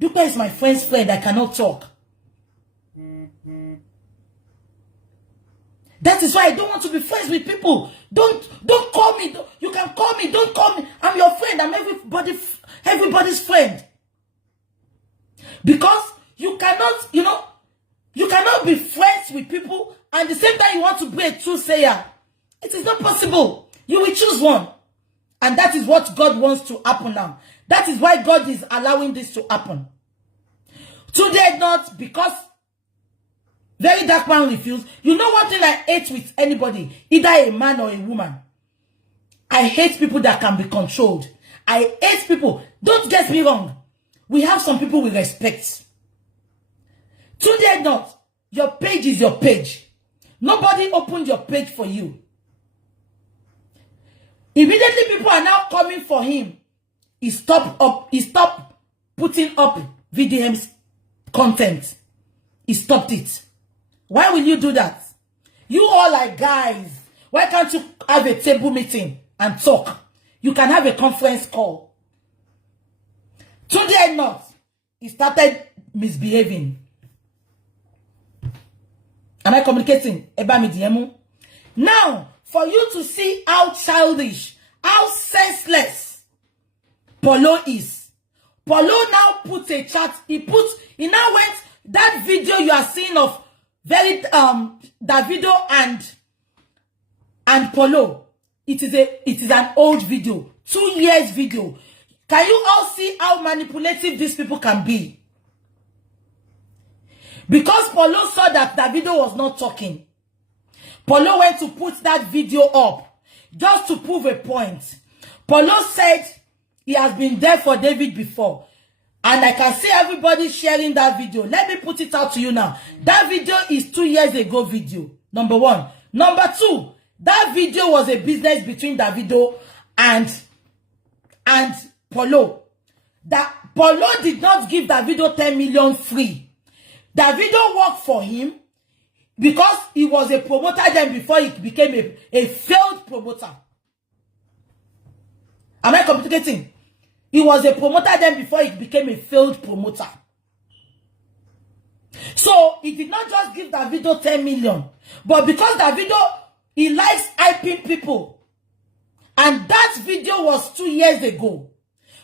Dupe is my friend's friend. I cannot talk. That is why I don't want to be friends with people. Don't call me. You can call me. Don't call me. I'm your friend. I'm everybody's friend. Because you cannot be friends with people and at the same time you want to be a true sayer. It is not possible. You will choose one. And that is what God wants to happen now. That is why God is allowing this to happen. Today not because very dark man refused. You know one thing I hate with anybody, either a man or a woman. I hate people that can be controlled. I hate people. Don't get me wrong. We have some people we respect. Today not. Your page is your page. Nobody opened your page for you. Immediately people are now coming for him. He stopped putting up VDMs content. He stopped it. Why will you do that? You all like guys. Why can't you have a table meeting and talk? You can have a conference call. Today not. He started misbehaving. Am I communicating? Now, for you to see how childish, how senseless Polo is. Polo now put a chat. He now went that video you are seeing of Davido and Polo. It is an old video, 2 years video. Can you all see how manipulative these people can be? Because Polo saw that Davido was not talking, Polo went to put that video up just to prove a point. Polo said he has been there for David before. And I can see everybody sharing that video. Let me put it out to you now. That video is 2 years ago video. Number one. Number two, that video was a business between Davido and Polo. That Polo did not give Davido 10 million free. Davido worked for him because he was a promoter then before he became a failed promoter. Am I communicating? He was a promoter then before he became a failed promoter. So he did not just give Davido 10 million. But because Davido, he likes hyping people. And that video was 2 years ago.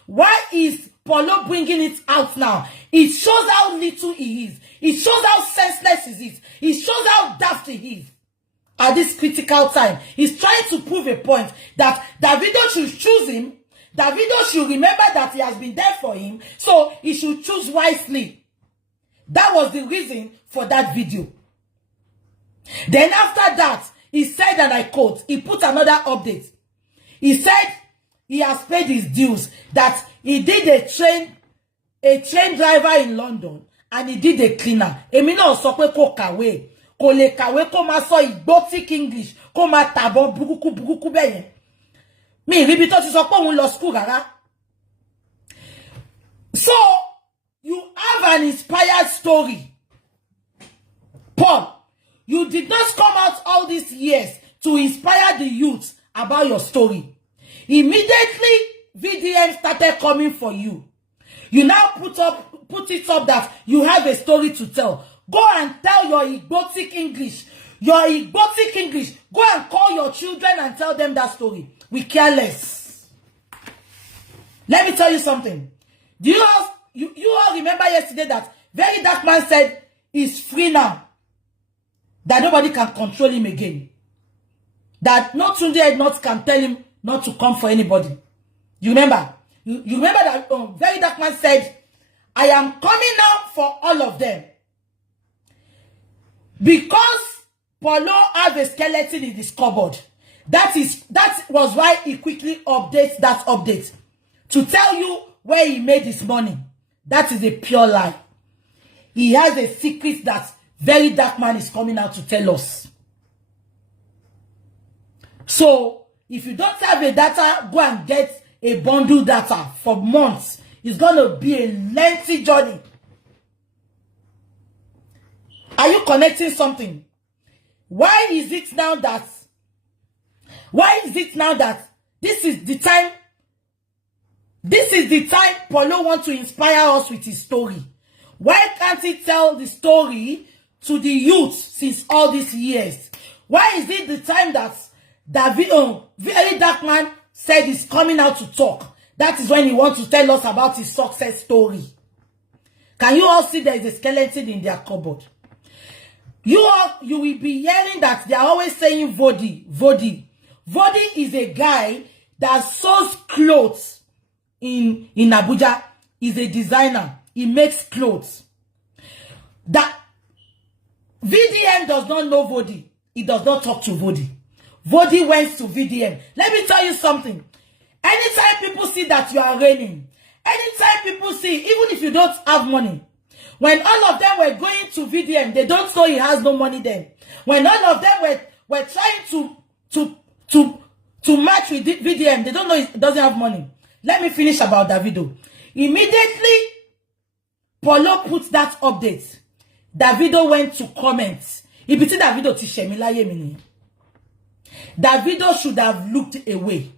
Why is Polo bringing it out now? It shows how little he is. It shows how senseless he is. It shows how daft he is. At this critical time, he's trying to prove a point that Davido should choose him. Davido should remember that he has been there for him, so he should choose wisely. That was the reason for that video. Then after that, he said, and I quote, he put another update. He said he has paid his dues, that he did a train driver in London, and he did a cleaner. Èmi náà sọ pé kò kàwé, kò lè kàwé kó máa sọ exotic English, kó máa tàbọ̀ burúkú bẹ́yẹn. Mi ribi tó ti sọ pé òun lọ school rárá. So, you have an inspired story. Paul, you did not come out all these years to inspire the youth about your story. Immediately, VDM started coming for you. You now put it up that you have a story to tell. Go and tell your exotic English. Your exotic English. Go and call your children and tell them that story. We care less. Let me tell you something. Do you all remember yesterday that very dark man said he's free now? That nobody can control him again. That no Tunde not can tell him not to come for anybody. You remember? You remember that very dark man said, I am coming now for all of them. Because Polo has a skeleton in his cupboard. That was why he quickly updates that update. To tell you where he made his money. That is a pure lie. He has a secret that very dark man is coming out to tell us. So, if you don't have a data, go and get a bundle data for months. It's going to be a lengthy journey. Are you connecting something? Why is it now that this is the time Polo wants to inspire us with his story? Why can't he tell the story to the youth since all these years? Why is it the time that very dark man said he's coming out to talk? That is when he wants to tell us about his success story. Can you all see there is a skeleton in their cupboard? You will be hearing that they are always saying Vodi. Vodi is a guy that sews clothes in Abuja. He's a designer. He makes clothes. That VDM does not know Vodi. He does not talk to Vodi. Vodi went to VDM. Let me tell you something. Anytime people see that you are raining, anytime people see, even if you don't have money, when all of them were going to VDM, they don't know he has no money then. When all of them were trying to match with VDM, they don't know he doesn't have money. Let me finish about Davido. Immediately, Polo put that update, Davido went to comment. If it's Davido ti shemilaye mini, Davido should have looked away.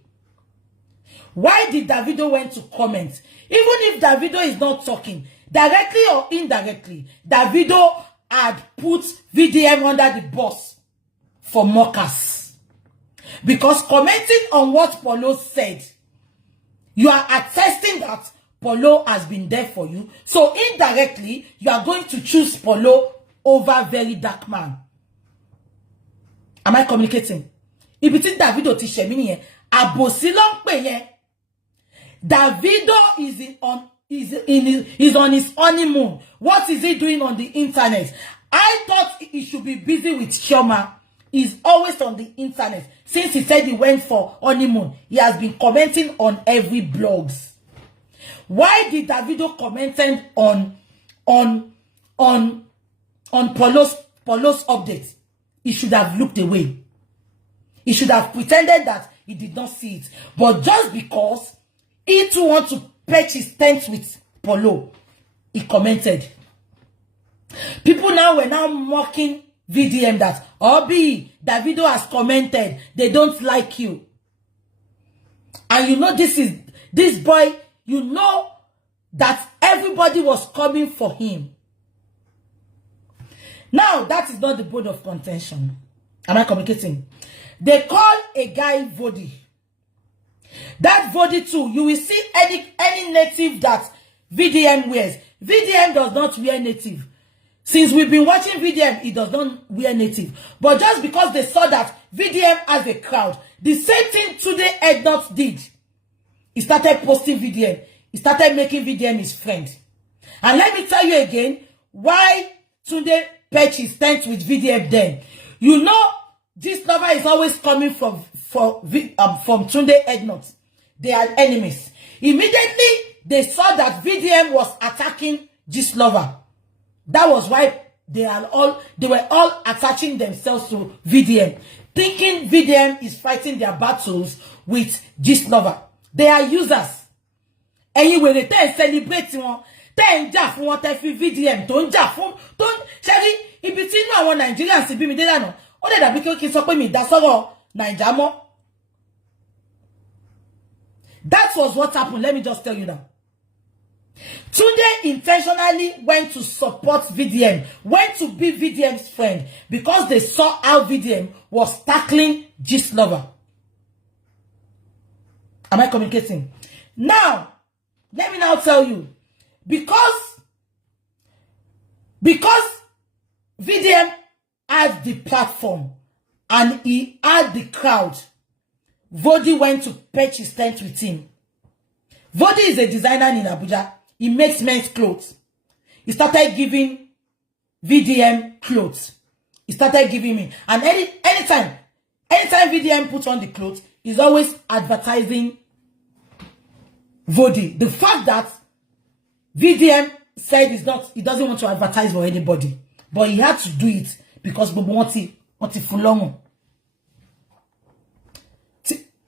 Why did Davido went to comment? Even if Davido is not talking, directly or indirectly, Davido had put VDM under the bus for mockers. Because commenting on what Polo said, you are attesting that Polo has been there for you. So indirectly, you are going to choose Polo over very dark man. Am I communicating? If it's Davido ti shemini abosilong pe Davido is on his honeymoon. What is he doing on the internet? I thought he should be busy with Chioma. He's always on the internet. Since he said he went for honeymoon, he has been commenting on every blogs. Why did Davido commented on Polo's update? He should have looked away. He should have pretended that he did not see it. But just because he too wants to patch his tent with Polo, he commented. People now were now mocking VDM that, Obi, Davido has commented, they don't like you. And you know this boy, you know that everybody was coming for him. Now, that is not the bone of contention. Am I communicating? They call a guy Vodi. That Vodi too, you will see any native that VDM wears. VDM does not wear native. Since we've been watching VDM, he does not wear native. But just because they saw that VDM has a crowd, the same thing Tunde Ednut did. He started posting VDM. He started making VDM his friend. And let me tell you again, why Tunde patched his tent with VDM then. You know, this lover is always coming from Tunde Ednut. They are enemies. Immediately, they saw that VDM was attacking this lover. That was why they were all attaching themselves to VDM, thinking VDM is fighting their battles with this lover. They are users. Anyway, they tell celebrate one. Then Jaff want every VDM. Don't Jaff. Don't Sherry. If between now one Nigerians, be me there no. Only that because he support me. That's all. Naijamo. That was what happened. Let me just tell you now. Tunde intentionally went to support VDM, went to be VDM's friend because they saw how VDM was tackling this lover. Am I communicating? Now, let me now tell you, because VDM had the platform and he had the crowd, Vodi went to patch his tent with him. Vodi is a designer in Abuja. He makes men's clothes. He started giving VDM clothes. He started giving me. And anytime VDM puts on the clothes, he's always advertising Vodi. The fact that VDM said he doesn't want to advertise for anybody. But he had to do it because Bobo Fulongo.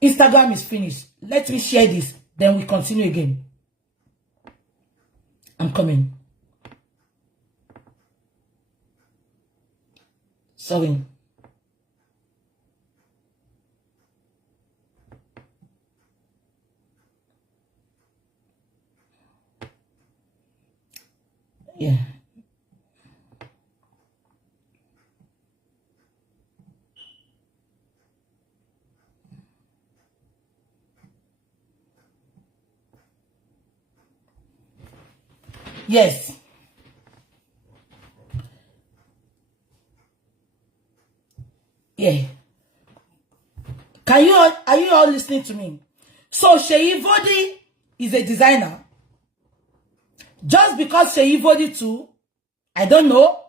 Instagram is finished. Let me share this. Then we continue again. I'm coming. Sorry. Yeah. Yes. Yeah. Are you all listening to me? So Sheyi Vodi is a designer. Just because Sheyi Vodi too, I don't know.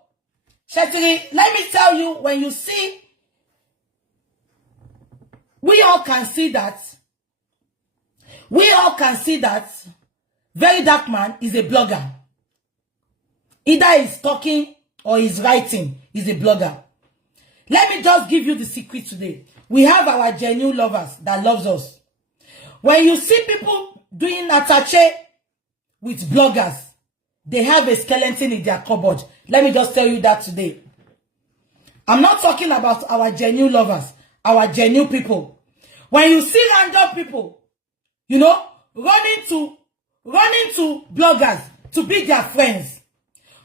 Shetiri, let me tell you, when you see, we all can see that Very Dark Man is a blogger. Either he's talking or he's writing. He's a blogger. Let me just give you the secret today. We have our genuine lovers that loves us. When you see people doing attache with bloggers, they have a skeleton in their cupboard. Let me just tell you that today. I'm not talking about our genuine lovers, our genuine people. When you see random people, you know, running to bloggers to be their friends,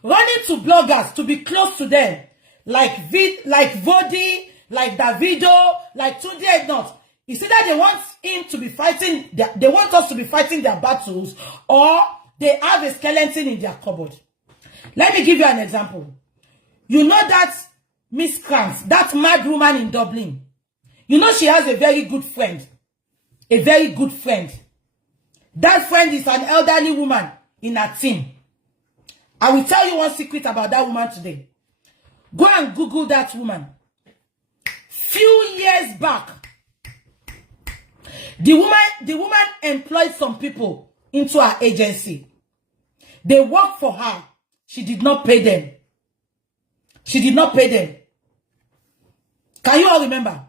running to bloggers to be close to them, like Vodi, like Davido, like Tunde not. It's either they want him to be fighting, they want us to be fighting their battles, or they have a skeleton in their cupboard. Let me give you an example. You know that Miss Krantz, that mad woman in Dublin. You know she has a very good friend. A very good friend. That friend is an elderly woman in her team. I will tell you one secret about that woman today. Go and Google that woman. Few years back, the woman employed some people into her agency. They worked for her. She did not pay them. She did not pay them. Can you all remember?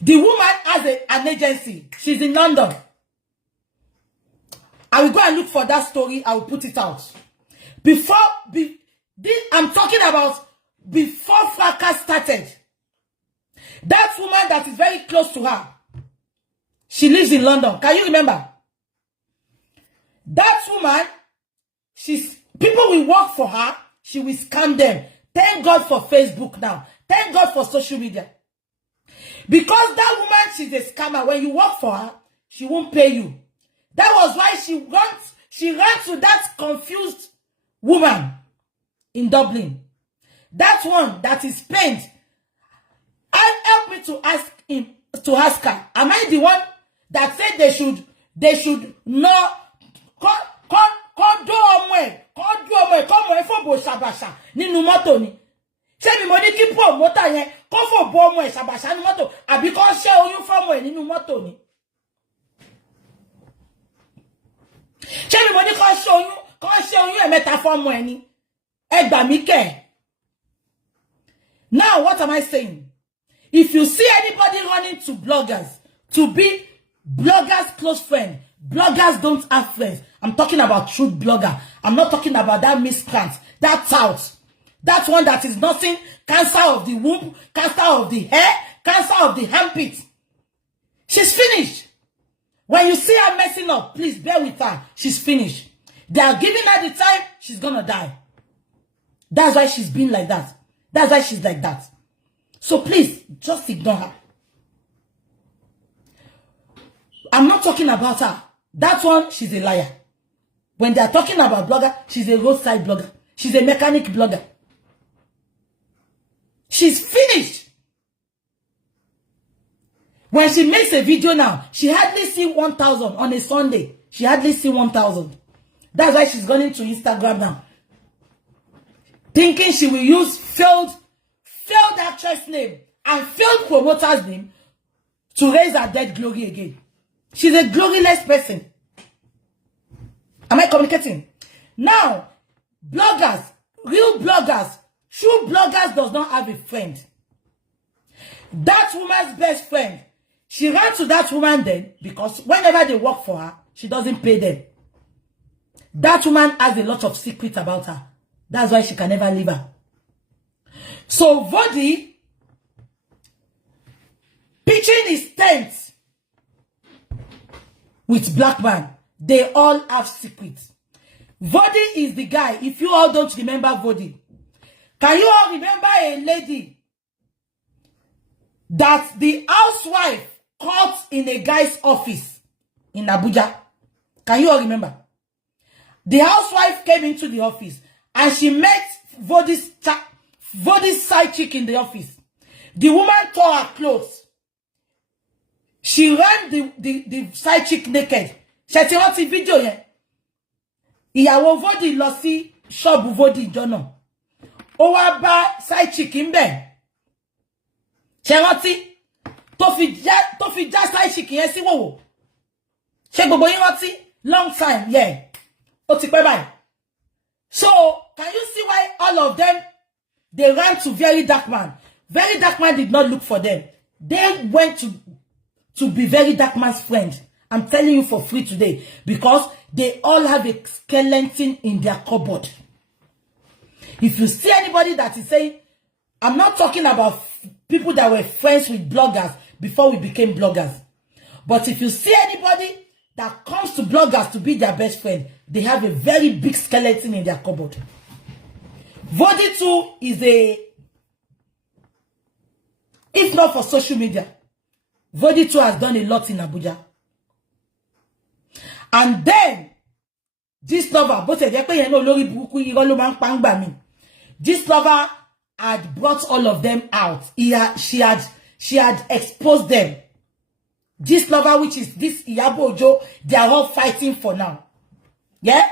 The woman has an agency. She's in London. I will go and look for that story. I will put it out. I'm talking about before fracas started. That woman that is very close to her, she lives in London. Can you remember? That woman, people will work for her. She will scam them. Thank God for Facebook now. Thank God for social media. Because that woman, she's a scammer. When you work for her, she won't pay you. That was why she ran to that confused woman in Dublin. That one that is pained. Help me to ask her. Am I the one that said they should not do nínú mọ́tò ni? Ṣé mi mo ní kí promoter yẹn kó fò bo ọmọ ẹ̀ ṣàbàṣà nínú mọ́tò àbí kó ṣe oyún fọ́mọ ẹ̀ nínú mọ́tò ni? Ṣé mi mo ní kó ṣe oyún ẹ̀ mẹ́ta fọ́mọ ẹ̀ ni? Ẹ gbà mí kẹ́. Now what am I saying? If you see anybody running to bloggers to be bloggers' close friend, bloggers don't have friends. I'm talking about true blogger. I'm not talking about that miscreant, that tout. That one that is nothing, cancer of the womb, cancer of the hair, cancer of the armpit. She's finished. When you see her messing up, please bear with her. She's finished. They are giving her the time, she's gonna die. That's why she's been like that. That's why she's like that. So please, just ignore her. I'm not talking about her. That one, she's a liar. When they are talking about blogger, she's a roadside blogger. She's a mechanic blogger. She's finished. When she makes a video now, she hardly see 1,000 on a Sunday. She hardly see 1,000. That's why she's going into Instagram now. Thinking she will use failed actress name and failed promoter's name to raise her dead glory again. She's a gloryless person. Am I communicating? Now, bloggers, real bloggers, true bloggers does not have a friend. That woman's best friend, she ran to that woman then because whenever they work for her, she doesn't pay them. That woman has a lot of secrets about her. That's why she can never leave her. So Vodi pitching his tent with black man. They all have secrets. Vodi is the guy. If you all don't remember Vodi, can you all remember a lady that the housewife caught in a guy's office in Abuja? Can you all remember? The housewife came into the office and she met Vodi's side chick in the office. The woman tore her clothes. She ran the side chick naked. She ti rántí video yẹn. Ìyàwó Vodi lọ sí shop Vodi jọ́nà. Ó wá bá side chick ńbẹ̀. Ṣé rántí tó fi já side chick yẹn sí wòwò. Ṣé gbogbo yín rántí? Long time, yeah. Ó ti pẹ́ báyìí. So, can you see why all of them, they ran to Very Dark Man? Very Dark Man did not look for them. They went to be Very Dark Man's friend. I'm telling you for free today. Because they all have a skeleton in their cupboard. If you see anybody that is saying, I'm not talking about people that were friends with bloggers before we became bloggers. But if you see anybody that comes to bloggers to be their best friend, they have a very big skeleton in their cupboard. Vodi2 is if not for social media, Vodi2 has done a lot in Abuja. And then, this lover, this lover had brought all of them out. She had exposed them. This lover, which is this Iyabo Ojo, they are all fighting for now. Yeah?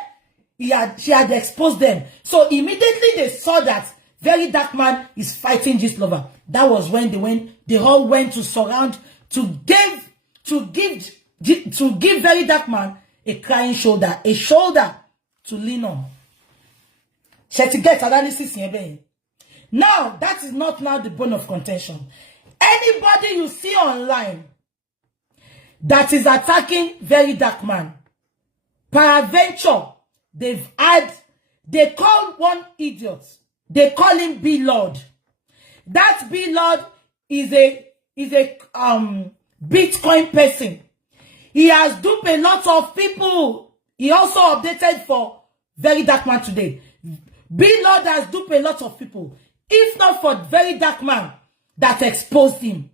She had exposed them. So immediately they saw that very dark man is fighting this lover. That was when they all went to surround, to give very dark man a crying shoulder, a shoulder to lean on. She get analysis here. Now, that is not now the bone of contention. Anybody you see online that is attacking very dark man, peradventure, they call one idiot. They call him B-Lord. That B-Lord is a Bitcoin person. He has duped a lot of people. He also updated for very dark man today. B-Lord has duped a lot of people. If not for very dark man that exposed him.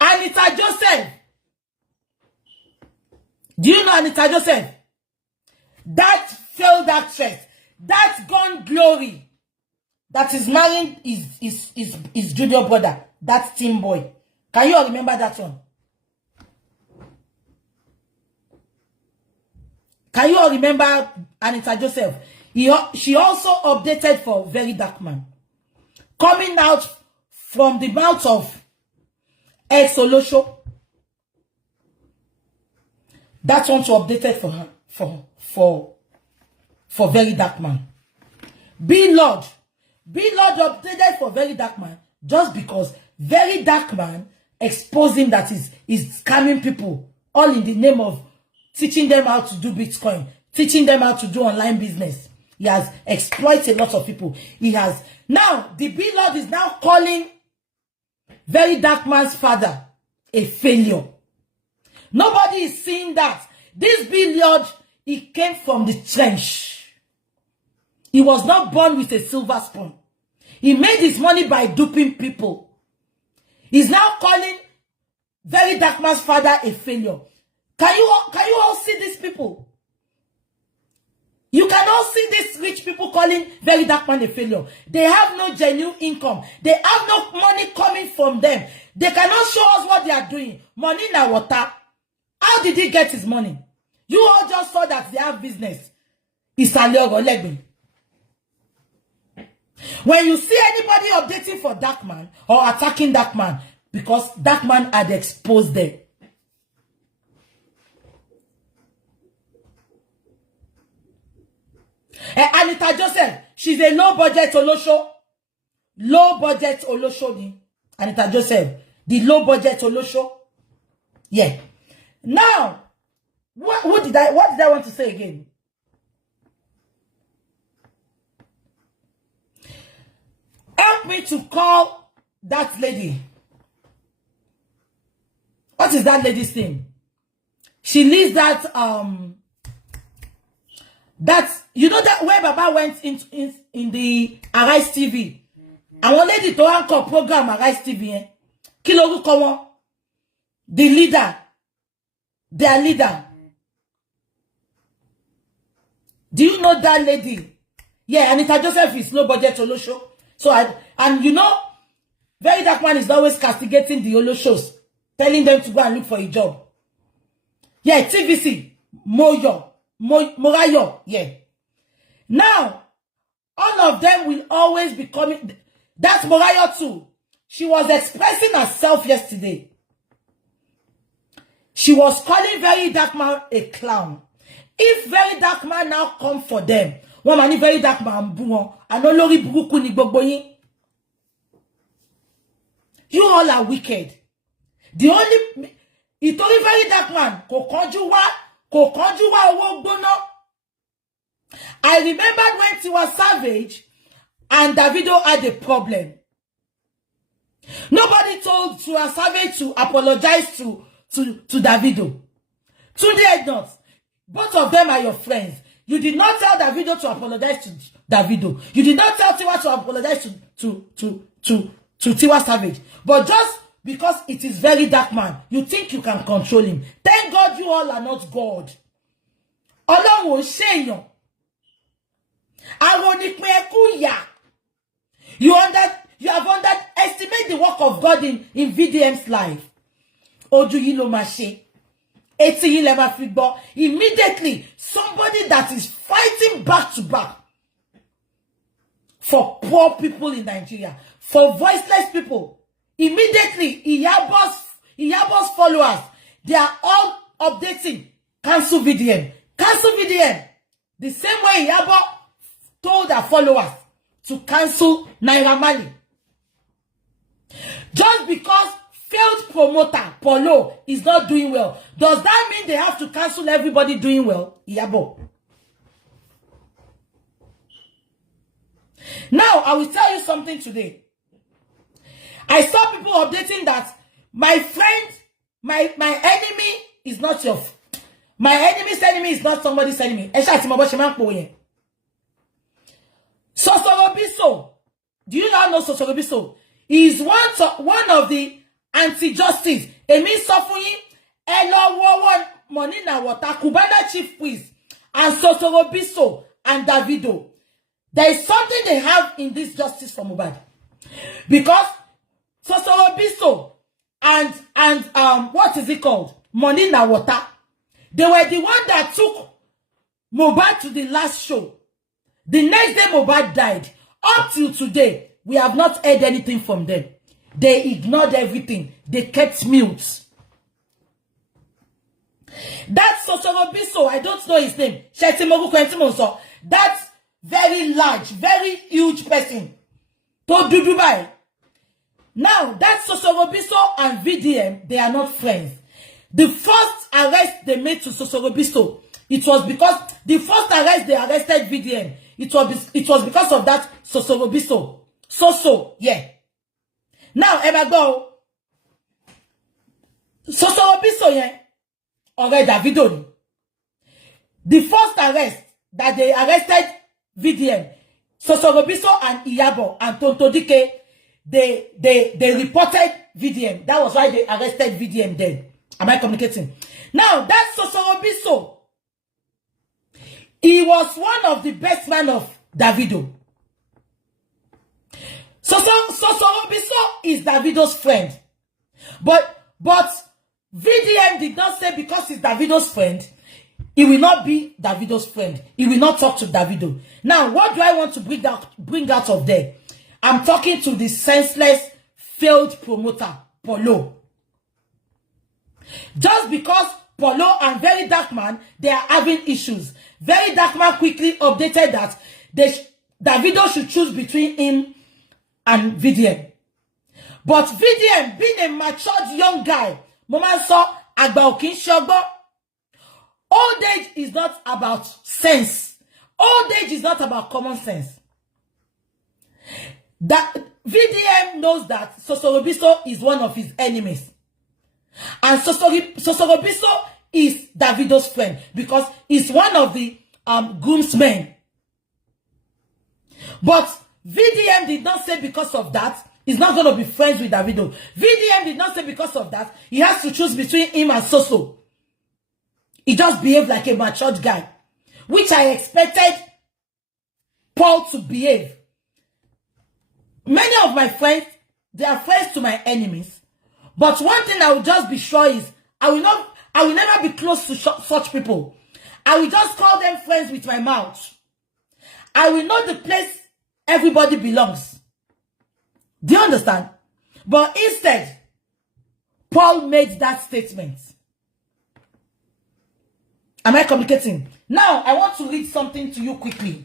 Anita Joseph. Do you know Anita Joseph? That failed actress. That gone glory. That is marrying his junior brother. That team boy. Can you all remember that one? Can you all remember Anita Joseph? She also updated for very dark man. Coming out from the mouth of Olosho. That one to updated for her for very dark man. B-Lord updated for very dark man just because very dark man exposing that is scamming people all in the name of teaching them how to do Bitcoin, teaching them how to do online business. He has exploited a lot of people. He has now the B-Lord is now calling very dark man's father a failure. Nobody is seeing that. This B-Lord, he came from the trench. He was not born with a silver spoon. He made his money by duping people. He's now calling very dark man's father a failure. Can you all see these people? You can all see these rich people calling very dark man a failure. They have no genuine income. They have no money coming from them. They cannot show us what they are doing. Money na water. How did he get his money? You all just saw that they have business. When you see anybody updating for dark man or attacking dark man, because dark man had exposed them. Anita Joseph, she's a low budget Olosho. Low budget Olosho. Anita Joseph, the low budget Olosho. Yeah. Now, what did I want to say again? Help me to call that lady. What is that lady's name? She leads that you know that where Baba went in the Arise TV. I want lady to anchor program Arise TV. Kilo Rukomo, the leader, their leader. Do you know that lady? Yeah, Anita Joseph is low budget Olosho. So and you know, very dark man is always castigating the Oloshos, telling them to go and look for a job. Yeah, TVC, Morayo, yeah. Now, all of them will always be coming. That's Morayo too. She was expressing herself yesterday. She was calling very dark man a clown. If very dark man now come for them, one man very dark man buwon, and olori buruku ni gbogbo yin. You all are wicked. The only itori very dark man ko kanju wa Kò kánjú wá owó gbóná. I remembered when Tiwa Savage and Davido had a problem. Nobody told Tiwa Savage to apologize to Davido. Tunde not. Both of them are your friends. You did not tell Davido to apologize to Davido. You did not tell Tiwa to apologize to Tiwa Savage. But just because it is very dark man, you think you can control him. Thank God you all are not God. Ọlọ́run ò ṣèyàn. You have underestimated the work of God in VDM's life. Ojú yín ló máa ṣe. Etí yín lẹ máa fi gbọ́. Immediately, somebody that is fighting back to back for poor people in Nigeria, for voiceless people. Immediately, Iyabo's followers, they are all updating. Cancel VDM. Cancel VDM. The same way Iyabo told her followers to cancel Naira Marley. Just because failed promoter Polo is not doing well, does that mean they have to cancel everybody doing well? Iyabo. Now, I will tell you something today. I saw people updating that my friend, my enemy is not your... My enemy's enemy is not somebody's enemy. Sosorobiso. Do you not know Sosorobiso? He is one of the anti-justice. Emi Sofuyi, Elo Wowo Monina Water, Cubana chief priest, and Sosorobiso and Davido. There is something they have in this justice for Mohbad. Because Sosorobiso and what is it called? Monina Water. They were the one that took Mohbad to the last show. The next day Mohbad died. Up till today, we have not heard anything from them. They ignored everything. They kept mute. That Sosorobiso, I don't know his name. That very large, very huge person. To Dubai. Now, that Sosorobiso and VDM, they are not friends. The first arrest they made to Sosorobiso, it was because the first arrest they arrested VDM. It was because of that Sosorobiso. Yeah. Now, Emma go. Sosorobiso, yeah. Already Davido. The first arrest that they arrested VDM, Sosorobiso and Iyabo and Tontodike, they reported VDM. That was why they arrested VDM then. Am I communicating? Now, that Sosorobiso, he was one of the best men of Davido. Sosorobiso is Davido's friend. But VDM did not say because he's Davido's friend, he will not be Davido's friend. He will not talk to Davido. Now, what do I want to bring out of there? I'm talking to the senseless, failed promoter, Polo. Just because Polo and Very Dark Man, they are having issues. Very Dark Man quickly updated that Davido should choose between him and VDM. But VDM, being a matured young guy, Mama saw Agba Okin Shogbo. Old age is not about sense. Old age is not about common sense. That VDM knows that Sosorobiso is one of his enemies. And Sosorobiso is Davido's friend because he's one of the groomsmen. But VDM did not say because of that he's not going to be friends with Davido. VDM did not say because of that he has to choose between him and Soso. He just behaved like a matured guy, which I expected Paul to behave. Many of my friends, they are friends to my enemies. But one thing I will just be sure is, I will never be close to such people. I will just call them friends with my mouth. I will know the place everybody belongs. Do you understand? But instead, Paul made that statement. Am I communicating? Now, I want to read something to you quickly.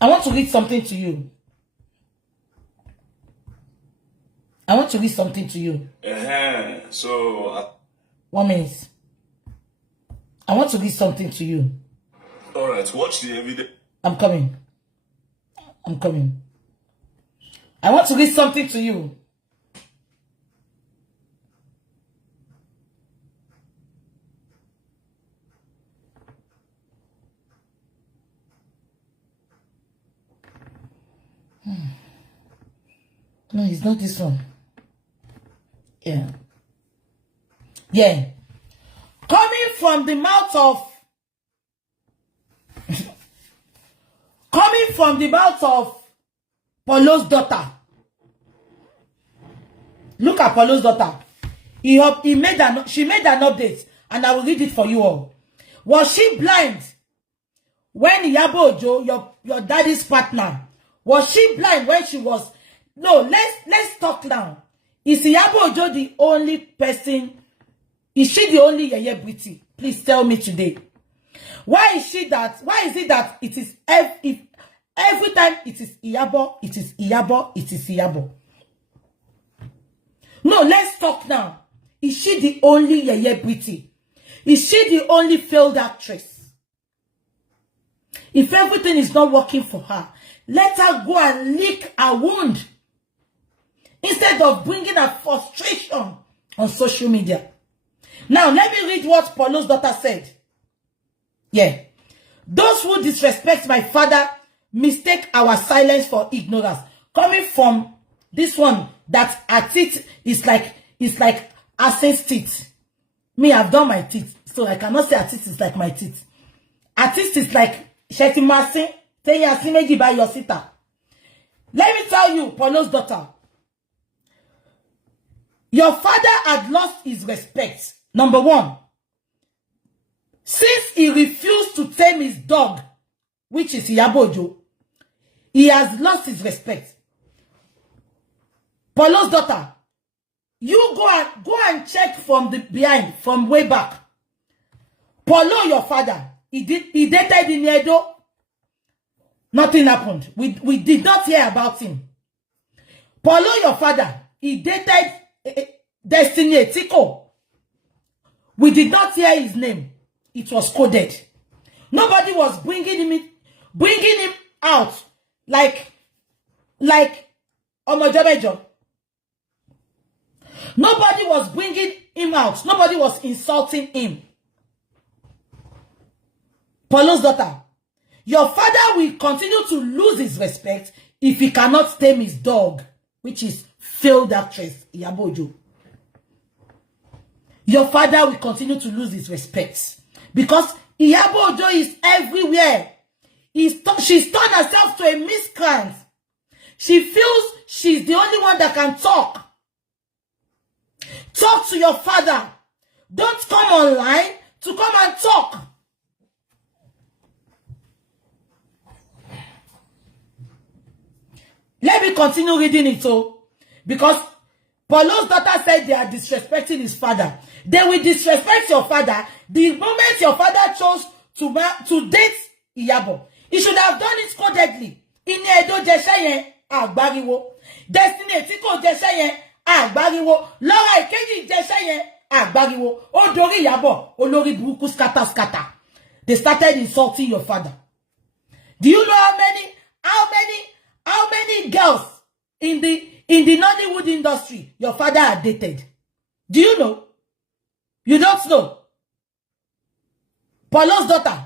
I want to read something to you. I want to read something to you. So... 1 minute. I want to read something to you. All right, watch the evidence. I'm coming. I'm coming. I want to read something to you. No, it's not this one. Yeah. Yeah. Coming from the mouth of Pauluo's daughter. Look at Pauluo's daughter. She made an update, and I will read it for you all. Was she blind when Iyabo Ojo, your daddy's partner, was she blind when she was? No, let's talk now. Is Iyabo Ojo the only person? Is she the only Yeye? Please tell me today. Why is it that it is every time it is Iyabo, it is Iyabo, it is Iyabo? No, let's talk now. Is she the only Yeye? Is she the only failed actress? If everything is not working for her, let her go and lick her wound instead of bringing her frustration on social media. Now, let me read what Pauluo's daughter said. Yeah. Those who disrespect my father mistake our silence for ignorance. Coming from this one, that her teeth is like Asin's teeth. Me, I've done my teeth, so I cannot say her teeth is like my teeth. Her teeth is like Shetimasi, Teyasin by your sister. Let me tell you, Pauluo's daughter. Your father had lost his respect. Number one, since he refused to tame his dog, which is Iyabo Ojo, he has lost his respect. Pauluo's daughter, you go and check from the behind, from way back. Polo, your father, he dated in Edo. Nothing happened. We did not hear about him. Polo, your father, he dated Destiny Etiko. We did not hear his name. It was coded. Nobody was bringing him out like Omojobejo. Nobody was bringing him out. Nobody was insulting him. Pauluo's daughter, your father will continue to lose his respect if he cannot tame his dog, which is failed actress Iyabo Ojo. Your father will continue to lose his respect because Iyabo Ojo is everywhere. She's turned herself to a miscreant. She feels she's the only one that can talk. Talk to your father. Don't come online to come and talk. Let me continue reading it, because Pauluo's daughter said they are disrespecting his father. They will disrespect your father the moment your father chose to date Iyabo. He should have done it codedly. Ini Edo Jeshayen Agbariwo. Destiny Etiko Jeshayen Agbariwo. Laura Ikeji Jeshayen Agbariwo. Odori Iyabo. Olori Buruku scatter. They started insulting your father. Do you know how many girls in the Nollywood industry your father had dated? Do you know? You don't know. Pauluo's daughter,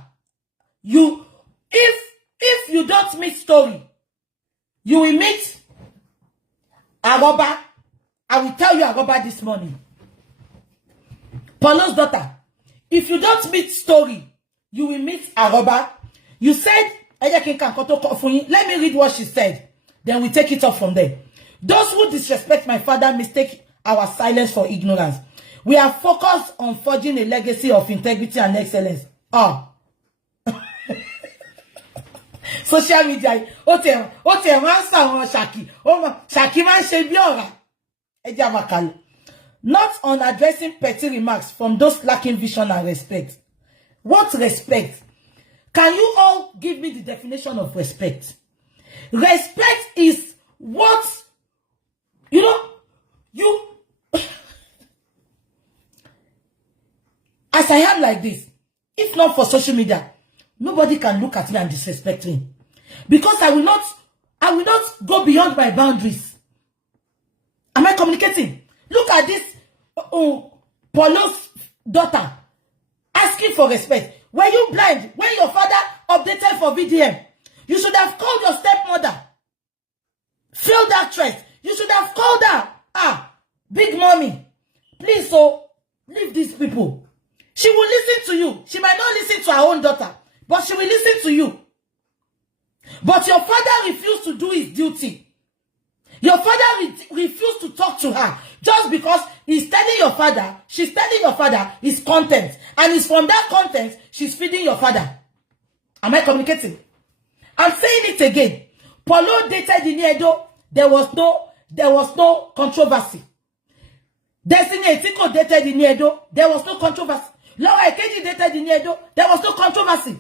if you don't meet story, you will meet Aroba. I will tell you Aroba this morning. Pauluo's daughter, if you don't meet story, you will meet Aroba. You said, let me read what she said. Then we take it up from there. Those who disrespect my father mistake our silence for ignorance. We are focused on forging a legacy of integrity and excellence. Social media. Not on addressing petty remarks from those lacking vision and respect. What respect? Can you all give me the definition of respect? Respect is what, as I am like this, If not for social media, nobody can look at me and disrespect me. Because I will not go beyond my boundaries. Am I communicating? Look at this Polo's daughter asking for respect. Were you blind when your father updated for VDM? You should have called your stepmother. Failed actress. You should have called her. Big mommy. Please, leave these people. She will listen to you. She might not listen to her own daughter, but she will listen to you. But your father refused to do his duty. Your father refused to talk to her just because she's telling your father his content. And it's from that content she's feeding your father. Am I communicating? I'm saying it again. Pauluo dated Iyabo. There was no controversy. Destiny Etiko dated Iyabo. There was no controversy. Laura Ikeji dated Iyabo. There was no controversy.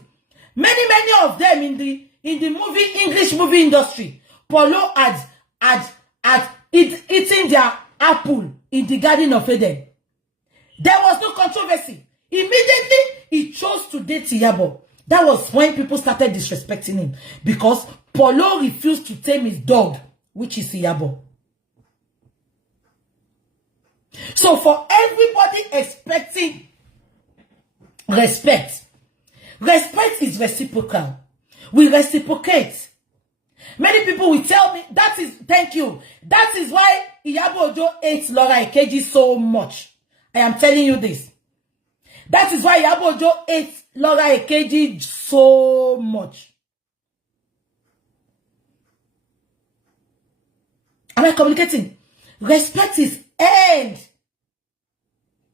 Many of them in the English movie industry, Pauluo had eaten their apple in the Garden of Eden. There was no controversy. Immediately, he chose to date Iyabo. That was when people started disrespecting him. Because Pauluo refused to tame his dog, which is Iyabo. So for everybody expecting respect is reciprocal. We reciprocate. Many people will tell me, thank you. That is why Iyabo Ojo hates Laura Ikeji so much. I am telling you this. That is why Iyabo Ojo hates Laura Ikeji so much. Am I communicating? Respect is earned.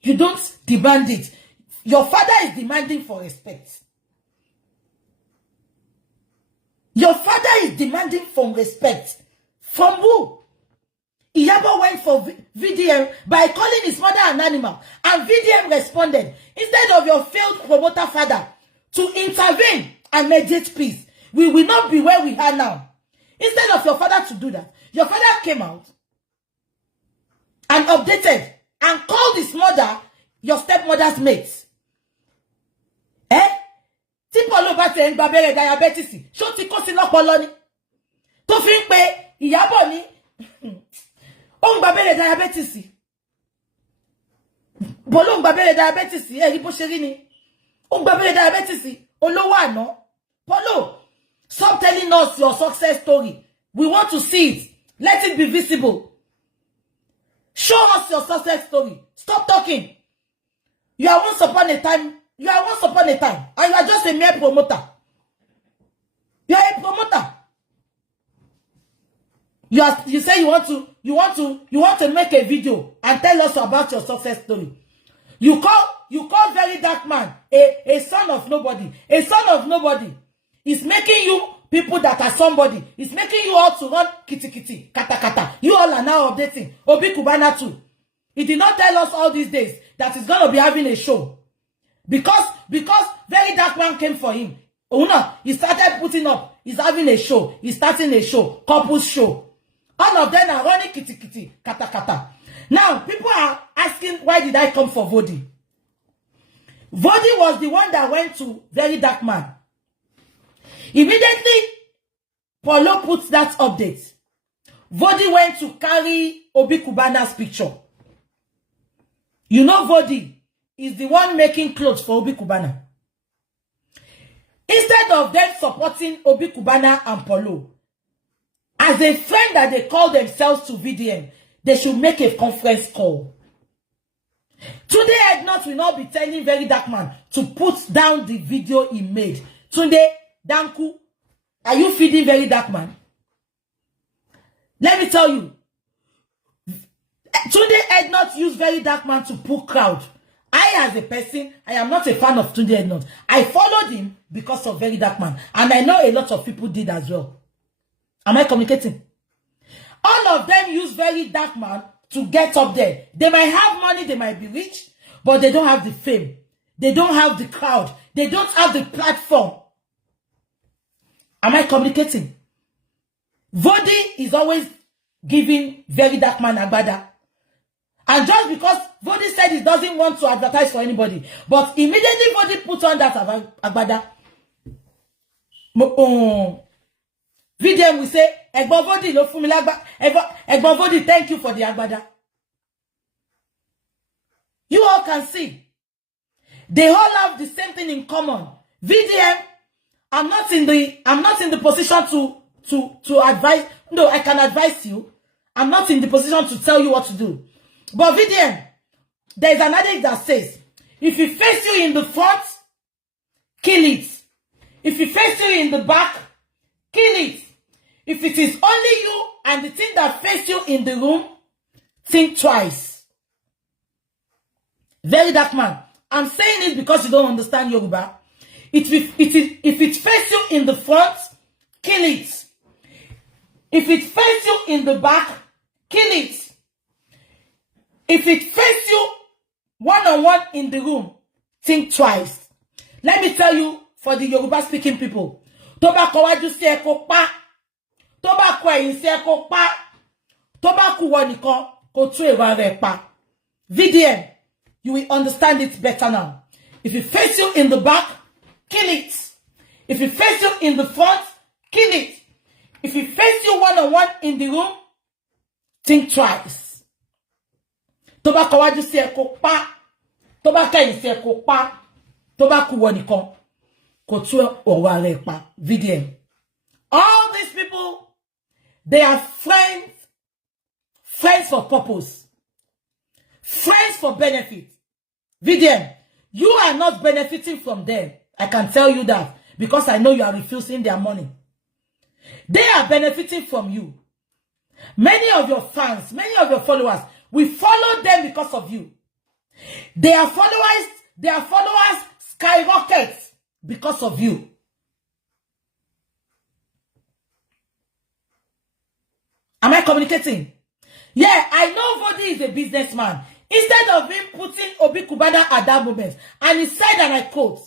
You don't demand it. Your father is demanding for respect. Your father is demanding for respect. From who? Iyabo went for VDM by calling his mother an animal. And VDM responded, instead of your failed promoter father to intervene and mediate peace, we will not be where we are now. Instead of your father to do that, your father came out and updated and called his mother your stepmother's mate. Tí Polo bá te ń gba abẹ́rẹ́ diabetes, ṣó ti kó sí lọ́pọlọ ni? Tó fi ń pe Iyabo ní ó ń gba abẹ́rẹ́ diabetes. Polo ń gba abẹ́rẹ́ diabetes, rí bó ṣe rí ni. Ó ń gba abẹ́rẹ́ diabetes, olówó àná. Polo, stop telling us your success story. We want to see it. Let it be visible. Show us your success story. Stop talking. You are once upon a time, and you are just a mere promoter. You are a promoter. You say you want to make a video and tell us about your success story. You call very dark man a son of nobody. A son of nobody is making you people that are somebody. It's making you all to run kitty, kata. You all are now updating. Obi Cubana too. He did not tell us all these days that he's going to be having a show. Because very dark man came for him. He started putting up. He's having a show. He's starting a show. Couples show. All of them are running kitty, kata. Now, people are asking, why did I come for Vodi? Vodi was the one that went to very dark man. Immediately, Polo puts that update. Vodi went to carry Obi Cubana's picture. You know Vodi is the one making clothes for Obi Cubana. Instead of them supporting Obi Cubana and Polo, as a friend that they call themselves to VDM, they should make a conference call. Today, Ednot will not be telling very dark man to put down the video he made. Today, Danku, are you feeding very dark man? Let me tell you. Today, Ednot used very dark man to pull crowd. I, as a person, I am not a fan of Tunde Ednot. I followed him because of very dark man. And I know a lot of people did as well. Am I communicating? All of them use very dark man to get up there. They might have money, they might be rich, but they don't have the fame. They don't have the crowd. They don't have the platform. Am I communicating? Vodi is always giving very dark man agbada. And just because Vodi said he doesn't want to advertise for anybody, but immediately Vodi put on that agbada. VDM will say, Egbon Vodi lo fún mi lágbá. Egbon Vodi, thank you for the agbada. You all can see. They all have the same thing in common. VDM, I'm not in the position to advise. No, I can advise you. I'm not in the position to tell you what to do. But VDM, there's an adage that says, if it face you in the front, kill it. If it face you in the back, kill it. If it is only you and the thing that face you in the room, think twice. Very dark man. I'm saying it because you don't understand Yoruba. If it face you in the front, kill it. If it face you in the back, kill it. If it face you one-on-one in the room, think twice. Let me tell you, for the Yoruba speaking people, Toba kowaju si eko pa, Toba kweyin si eko pa, Toba kuwonikan ko tu ewa re pa. VDM, you will understand it better now. If it face you in the back, kill it. If it face you in the front, kill it. If it face you one-on-one in the room, think twice. Toba kowaju si eko pa, Toba kweyin si eko pa, Toba kuwonikan ko tu ewa re pa. VDM. All these people, they are friends for purpose, friends for benefit. VDM, you are not benefiting from them. I can tell you that because I know you are refusing their money. They are benefiting from you. Many of your fans, many of your followers, we follow them because of you. Their followers skyrocket because of you. Am I communicating? Yeah, I know Vodi is a businessman. Instead of him putting Obi Cubana at that moment, and he said, and I quote,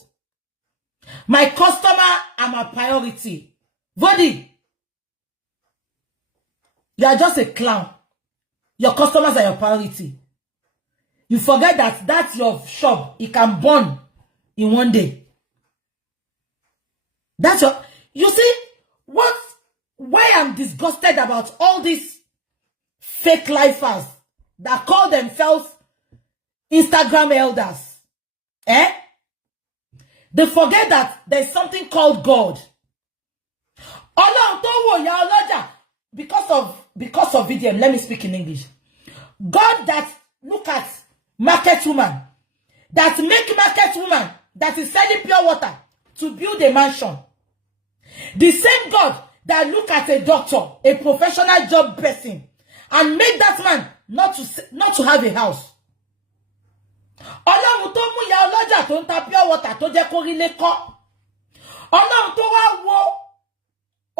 "My customer are my priority." Vodi, you are just a clown. Your customers are your priority. You forget that that's your shop. It can burn in one day. That's your... You see, why I'm disgusted about all these fake lifers that call themselves Instagram elders. They forget that there's something called God. Because of VDM, let me speak in English. God that look at market woman, that make market woman that is selling pure water to build a mansion. The same God that look at a doctor, a professional job person, and make that man not to have a house. Ọlọ́run tó mú ya ọlọ́jà tó ń ta pure water tó jẹ́ kó rí lé kọ́. Ọlọ́run tó wá wo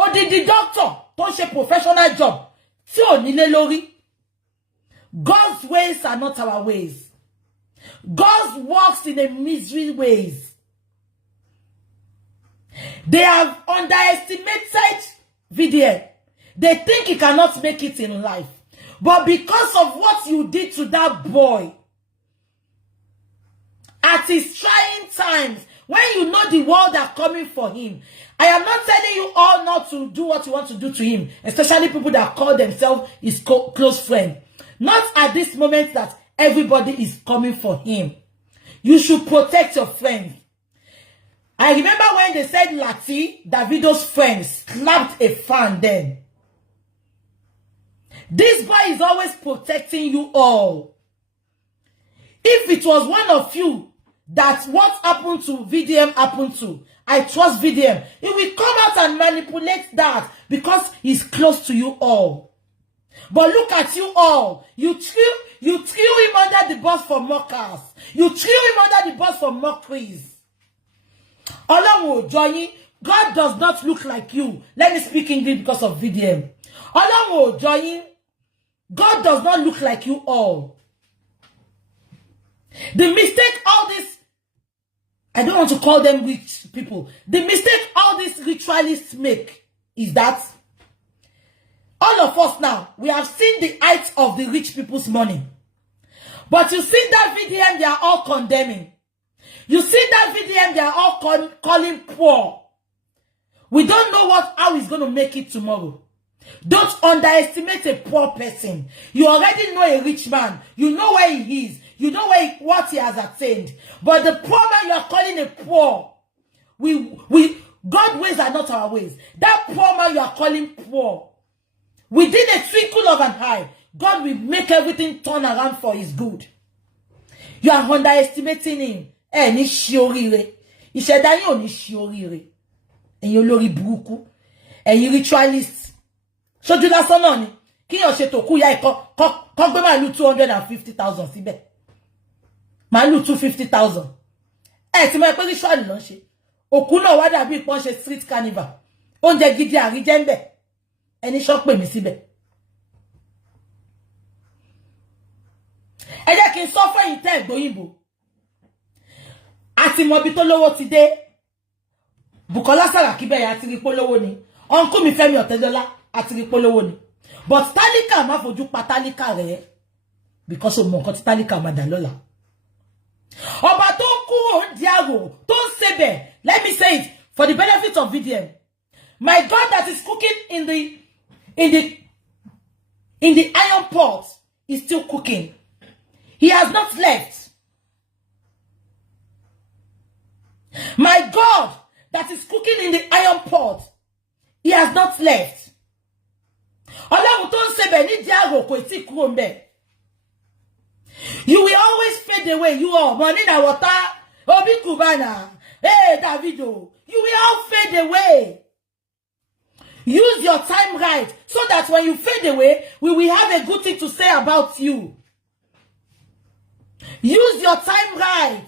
odidi doctor tó ń ṣe professional job tí ò nílé lórí. God's ways are not our ways. God works in a misery ways. They have underestimated VDM. They think he cannot make it in life. But because of what you did to that boy, at his trying times, when you know the world are coming for him, I am not telling you all not to do what you want to do to him, especially people that call themselves his close friend. Not at this moment that everybody is coming for him. You should protect your friends. I remember when they said Lati, Davido's friends, clapped a fan then. This boy is always protecting you all. If it was one of you that what happened to VDM happened to, I trust VDM. He will come out and manipulate that because he's close to you all. But look at you all. You threw him under the bus for mockers. You threw him under the bus for mockeries. God does not look like you. Let me speak English because of VDM. God does not look like you all. The mistake all this, I don't want to call them rich people. The mistake all these ritualists make is that all of us now, we have seen the height of the rich people's money. But you see that VDM, they are all condemning. You see that VDM, they are all calling poor. We don't know how he's going to make it tomorrow. Don't underestimate a poor person. You already know a rich man. You know where he is. You know what he has attained. But the poor man you are calling a poor. God's ways are not our ways. That poor man you are calling poor. Within a twinkle of an eye, God will make everything turn around for his good. You are underestimating him. Ni shiorire. Ìṣẹ̀dá yín ò ní shiorire. Ẹ̀yin olórí burúkú. Ẹ̀yin ritualist. Ṣojú lásán náà ni. Kí yàn ṣe tòkú ya ikọ́. Kọ́ gbé màálù 250,000 síbẹ̀. Màálù 250,000. Ti mọ̀ pé ritual ló ń ṣe. Òkú náà wá dàbí ìpọ́n ṣe street carnival. Oúnjẹ gidi àríjẹ́ ń bẹ̀. Ẹni ṣọ́ pè mí síbẹ̀. Ẹ jẹ́ kí n sọ fún ẹ̀yin tẹ́ gbóyìnbó. Àti mọ̀ bí tó lówó ti dé. Bùkọ́lá Sàràkí bẹ́ẹ̀ àti rí polówó ni. Uncle mi Fẹ́mi Ọ̀tẹ́dọ́lá àti rí polówó ni. But tálíkà má fojú pa tálíkà rẹ̀. Because o mọ̀ nǹkan tí tálíkà má dà lọ́la. Ọba tó ń kúrò di àrò tó ń sebẹ̀. Let me say it for the benefit of VDM. My God that is cooking in the iron pot is still cooking. He has not left. My God that is cooking in the iron pot, he has not left. Ọlọ́run tó ń sebẹ̀ ní di àrò kò tí kúrò ńbẹ̀. You will always fade away. You are money na water. Obi Cubana. Hey, Davido. You will all fade away. Use your time right so that when you fade away, we will have a good thing to say about you. Use your time right.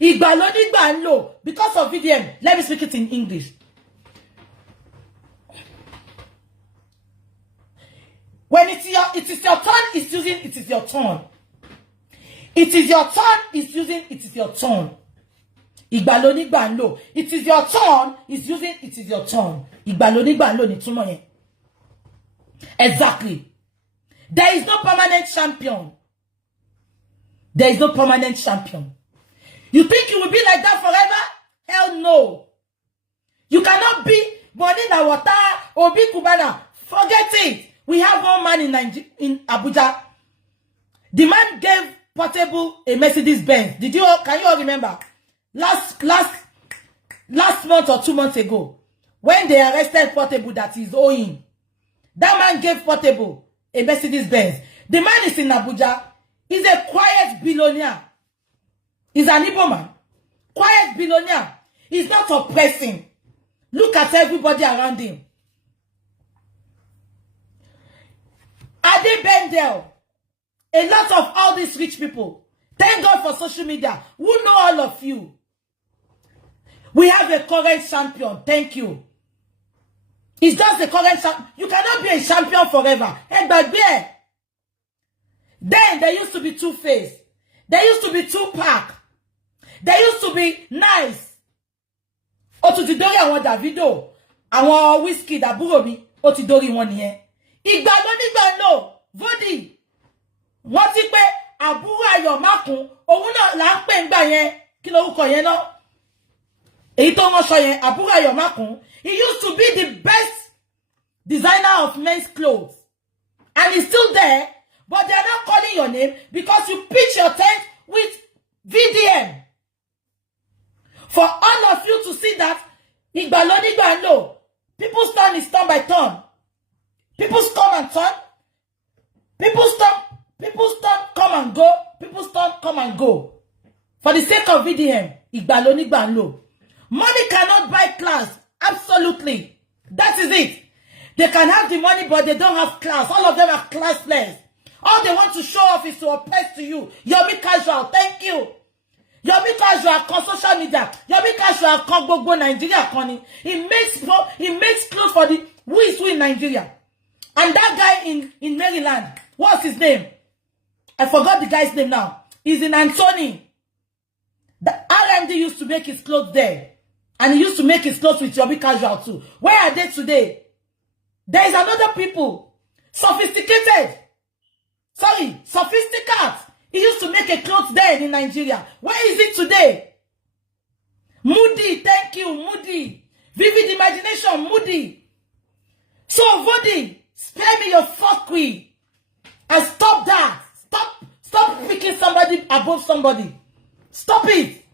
Igbalonigba ń lò. Because of VDM, let me speak it in English. When it is your turn, it's using it is your turn. It is your turn, it's using it is your turn. Igbalonigba ń lò. It is your turn, it's using it is your turn. Igbalonigba ń lò ní túmọ̀ yẹn. Exactly. There is no permanent champion. There is no permanent champion. You think you will be like that forever? Hell no. You cannot be Money na water, Obi Cubana. Forget it. We have one man in Abuja. The man gave Portable a Mercedes Benz. Can you all remember? Last month or 2 months ago, when they arrested Portable that is owing, that man gave Portable a Mercedes Benz. The man is in Abuja. He's a quiet billionaire. He's an Igbo man. Quiet billionaire. He's not oppressing. Look at everybody around him. Ade Bendel. A lot of all these rich people. Thank God for social media. Who know all of you? We have a current champion. Thank you. It's just the current champion. You cannot be a champion forever. Then there used to be Two-Face. There used to be Tupac. There used to be Nice. Otutidori àwọn Davido. Àwọn Whiskey àbúrò mi. Otidori wọn nìyẹn. Ìgbàgbọ́ no. Vodi. Wọ́n ti pé àbúrò Ayọ̀ Mákùn. Òun náà là ń pè ńgbà yẹn. Kí lorúkọ yẹn náà? Èyí tó wọ́n sọ yẹn, àbúrò Ayọ̀ Mákùn. He used to be the best designer of men's clothes. And he's still there. But they're not calling your name because you pitch your tent with VDM. For all of you to see that, Igbalonigba no. People's turn is turn by turn. People's come and turn. People's turn come and go. People's turn come and go. For the sake of VDM, Igbalonigba no. Money cannot buy class. Absolutely. That is it. They can have the money, but they don't have class. All of them are classless. All they want to show off is to oppress to you. Yomi Casual, thank you. Yomi Casual on social media. Yomi Casual on gbogbo Nigeria, Connie. He makes clothes for the who is who in Nigeria. And that guy in Maryland, what's his name? I forgot the guy's name now. He's in Anthony. The RMD used to make his clothes there. And he used to make his clothes with Yomi Casual too. Where are they today? There is another people. Sophisticated. Sorry, sophisticated. He used to make a clothes then in Nigeria. Where is it today? Moody, thank you, Moody. Vivid imagination, Moody. So, Vodi, spare me your fuckery. And stop that. Stop picking somebody above somebody. Stop it.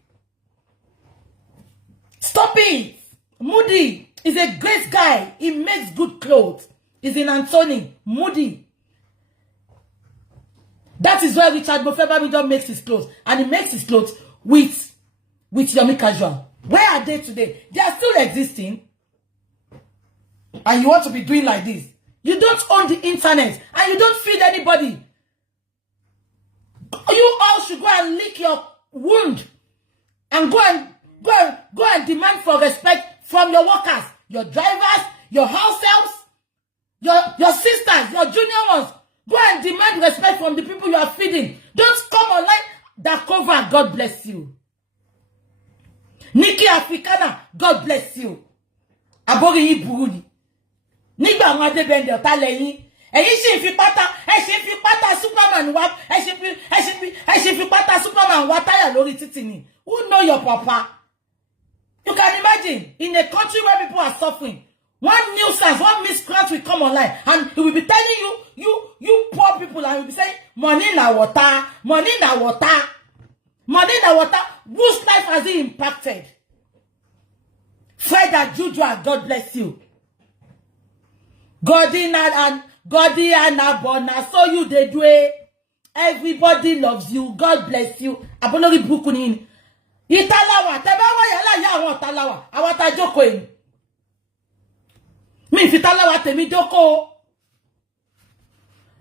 Stop it. Moody is a great guy. He makes good clothes. He's in Anthony. Moody. That is where Richard Mofeba makes his clothes. And he makes his clothes with Yomi Casual. Where are they today? They are still existing. And you want to be doing like this. You don't own the internet. And you don't feed anybody. You all should go and lick your wound. And go and demand for respect from your workers. Your drivers. Your house helps. Your sisters. Your junior ones. Go and demand respect from the people you are feeding. Don't come online. That cover, God bless you. Nikki Africana, God bless you. Abori yi Burundi. Nígbà wọn de bende ota lẹ́yìn. Ẹ̀yin ṣì fi pátá Superman wa, ẹ fi pátá Superman wa tire lórí títì ni. Who know your papa? You can imagine in a country where people are suffering. One nuisance, one miscreant will come online and he will be telling you poor people, and he will be saying, money na water, money na water, money na water. Whose life has it impacted? Fred Jujua, God bless you. Godina and Abona, so you they do it. Everybody loves you. God bless you. Abolori Bukky. Italawa, tebawa yala ya awon talawa. Awata joko yin. Mi fitalawa temi joko.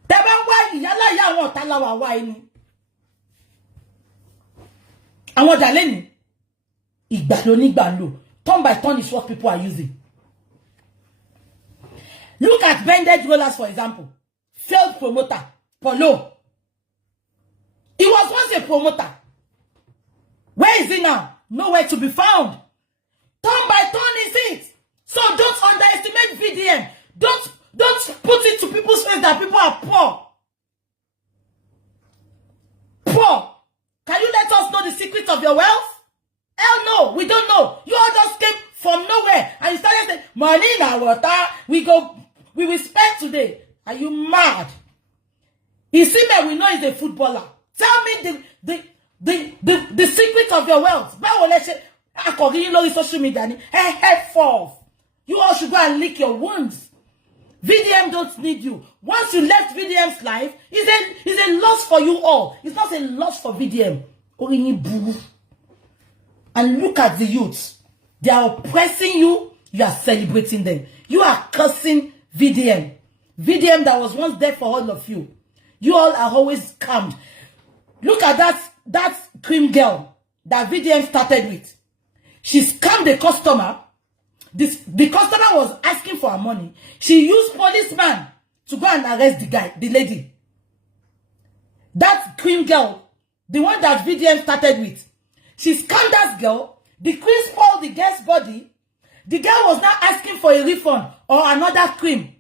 Tebawa yala ya awon talawa wa yin. Awon daleni. Igbalo ni gbalo. Turn by turn is what people are using. Look at bandage rollers, for example. Failed promoter, Polo. He was once a promoter. Where is he now? Nowhere to be found. Turn by turn is it. So don't underestimate VDM. Don't put it to people's face that people are poor. Poor. Can you let us know the secret of your wealth? Hell no, we don't know. You all just came from nowhere and you started saying, money na water, we will spend today. Are you mad? Isime we know is a footballer. Tell me the secret of your wealth. Social media. Head forth. You all should go and lick your wounds. VDM don't need you. Once you left VDM's life, it's a loss for you all. It's not a loss for VDM. And look at the youths. They are oppressing you. You are celebrating them. You are cursing VDM. VDM that was once there for all of you. You all are always calmed. Look at that cream girl that VDM started with. She scammed the customer. The customer was asking for her money. She used policeman to go and arrest the lady. That cream girl, the one that VDM started with. She scammed that girl. The cream spoiled the girl's body. The girl was now asking for a refund or another cream.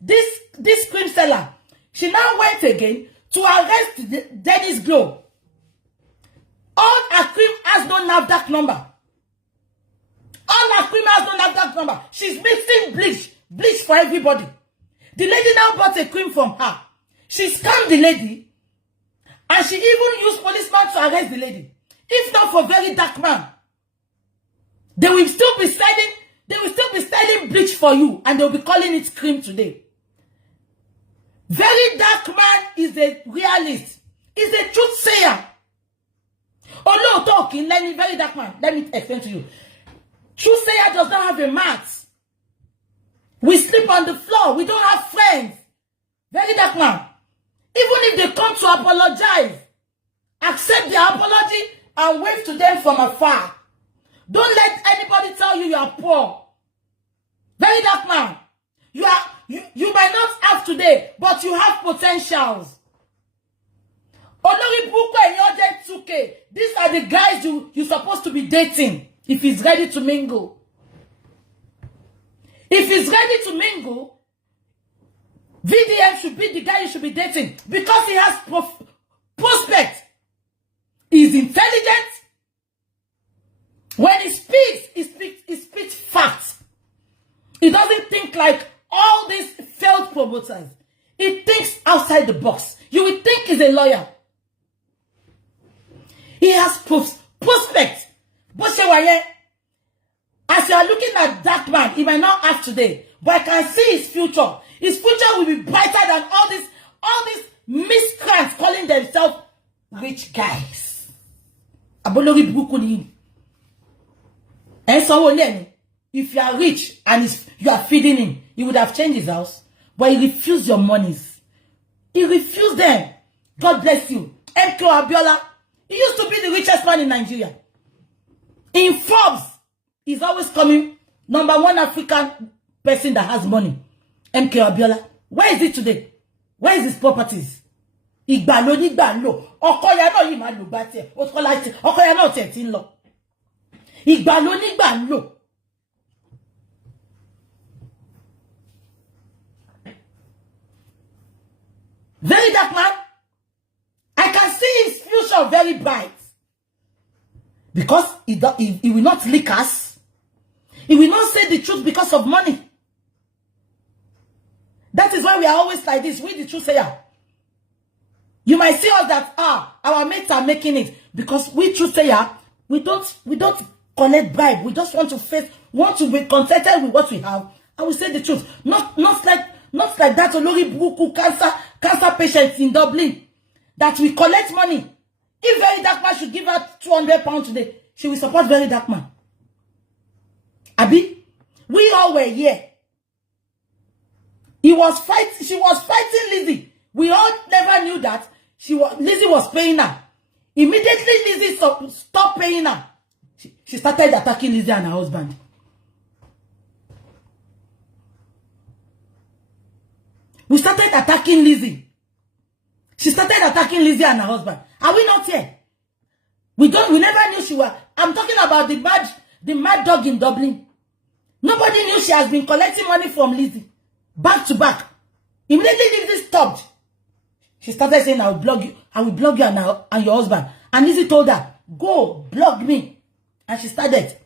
This cream seller, she now went again to arrest Dennis Glow. All her cream has no NAFDAC number. All her cream has no NAFDAC number. She's mixing bleach for everybody. The lady now bought a cream from her. She scammed the lady, and she even used policemen to arrest the lady. If not for very dark man, they will still be selling bleach for you, and they'll be calling it cream today. Very dark man is a realist. Is a truth sayer. Oh no, talking, very dark man. Let me explain to you. Truth sayer does not have a mat. We sleep on the floor. We don't have friends. Very dark man. Even if they come to apologize, accept their apology and wave to them from afar. Don't let anybody tell you are poor. Very dark man. You might not have today, but you have potentials. Olori Bukky and your 2K. These are the guys you're supposed to be dating if he's ready to mingle. If he's ready to mingle, VDM should be the guy you should be dating because he has Prospect is intelligent. When he speaks facts. He doesn't think like all these failed promoters. He thinks outside the box. You will think he's a lawyer. He has prospect. But as you are looking at that man, he might not have today, but I can see his future. His future will be brighter than all these miscreants calling themselves rich guys. Abolori Bukky. And so if you are rich and you are feeding him, he would have changed his house. But he refused your monies. He refused them. God bless you. MK Abiola, he used to be the richest man in Nigeria. In Forbes, he's always coming #1 African person that has money. MK Abiola. Where is it today? Where is his properties? Igbalo ni gbalo. Okoya no yi ma lo gba tie. O ko la ti. Okoya no tie tin lo. Igbalo ni gbalo. Very dark man. I can see his future very bright. Because he will not lick us. He will not say the truth because of money. That is why we are always like this. We the truth sayer. You might see us that our mates are making it. Because we truth sayer, we don't collect bribe. We just want to be contented with what we have. I will say the truth. Not like that Olori Bukky cancer patient in Dublin. That we collect money. If Very Dark Man should give her £200 today, she will support Very Dark Man. Abi, we all were here. She was fighting Lizzie. We all never knew that Lizzie was paying her. Immediately Lizzie stopped paying her. She started attacking Lizzie and her husband. We started attacking Lizzie. She started attacking Lizzie and her husband. Are we not here? We never knew she was. I'm talking about the mad dog in Dublin. Nobody knew she has been collecting money from Lizzie. Back to back. Immediately Lizzie stopped. She started saying, I will blog you and your husband. And Lizzie told her, go blog me. And she started.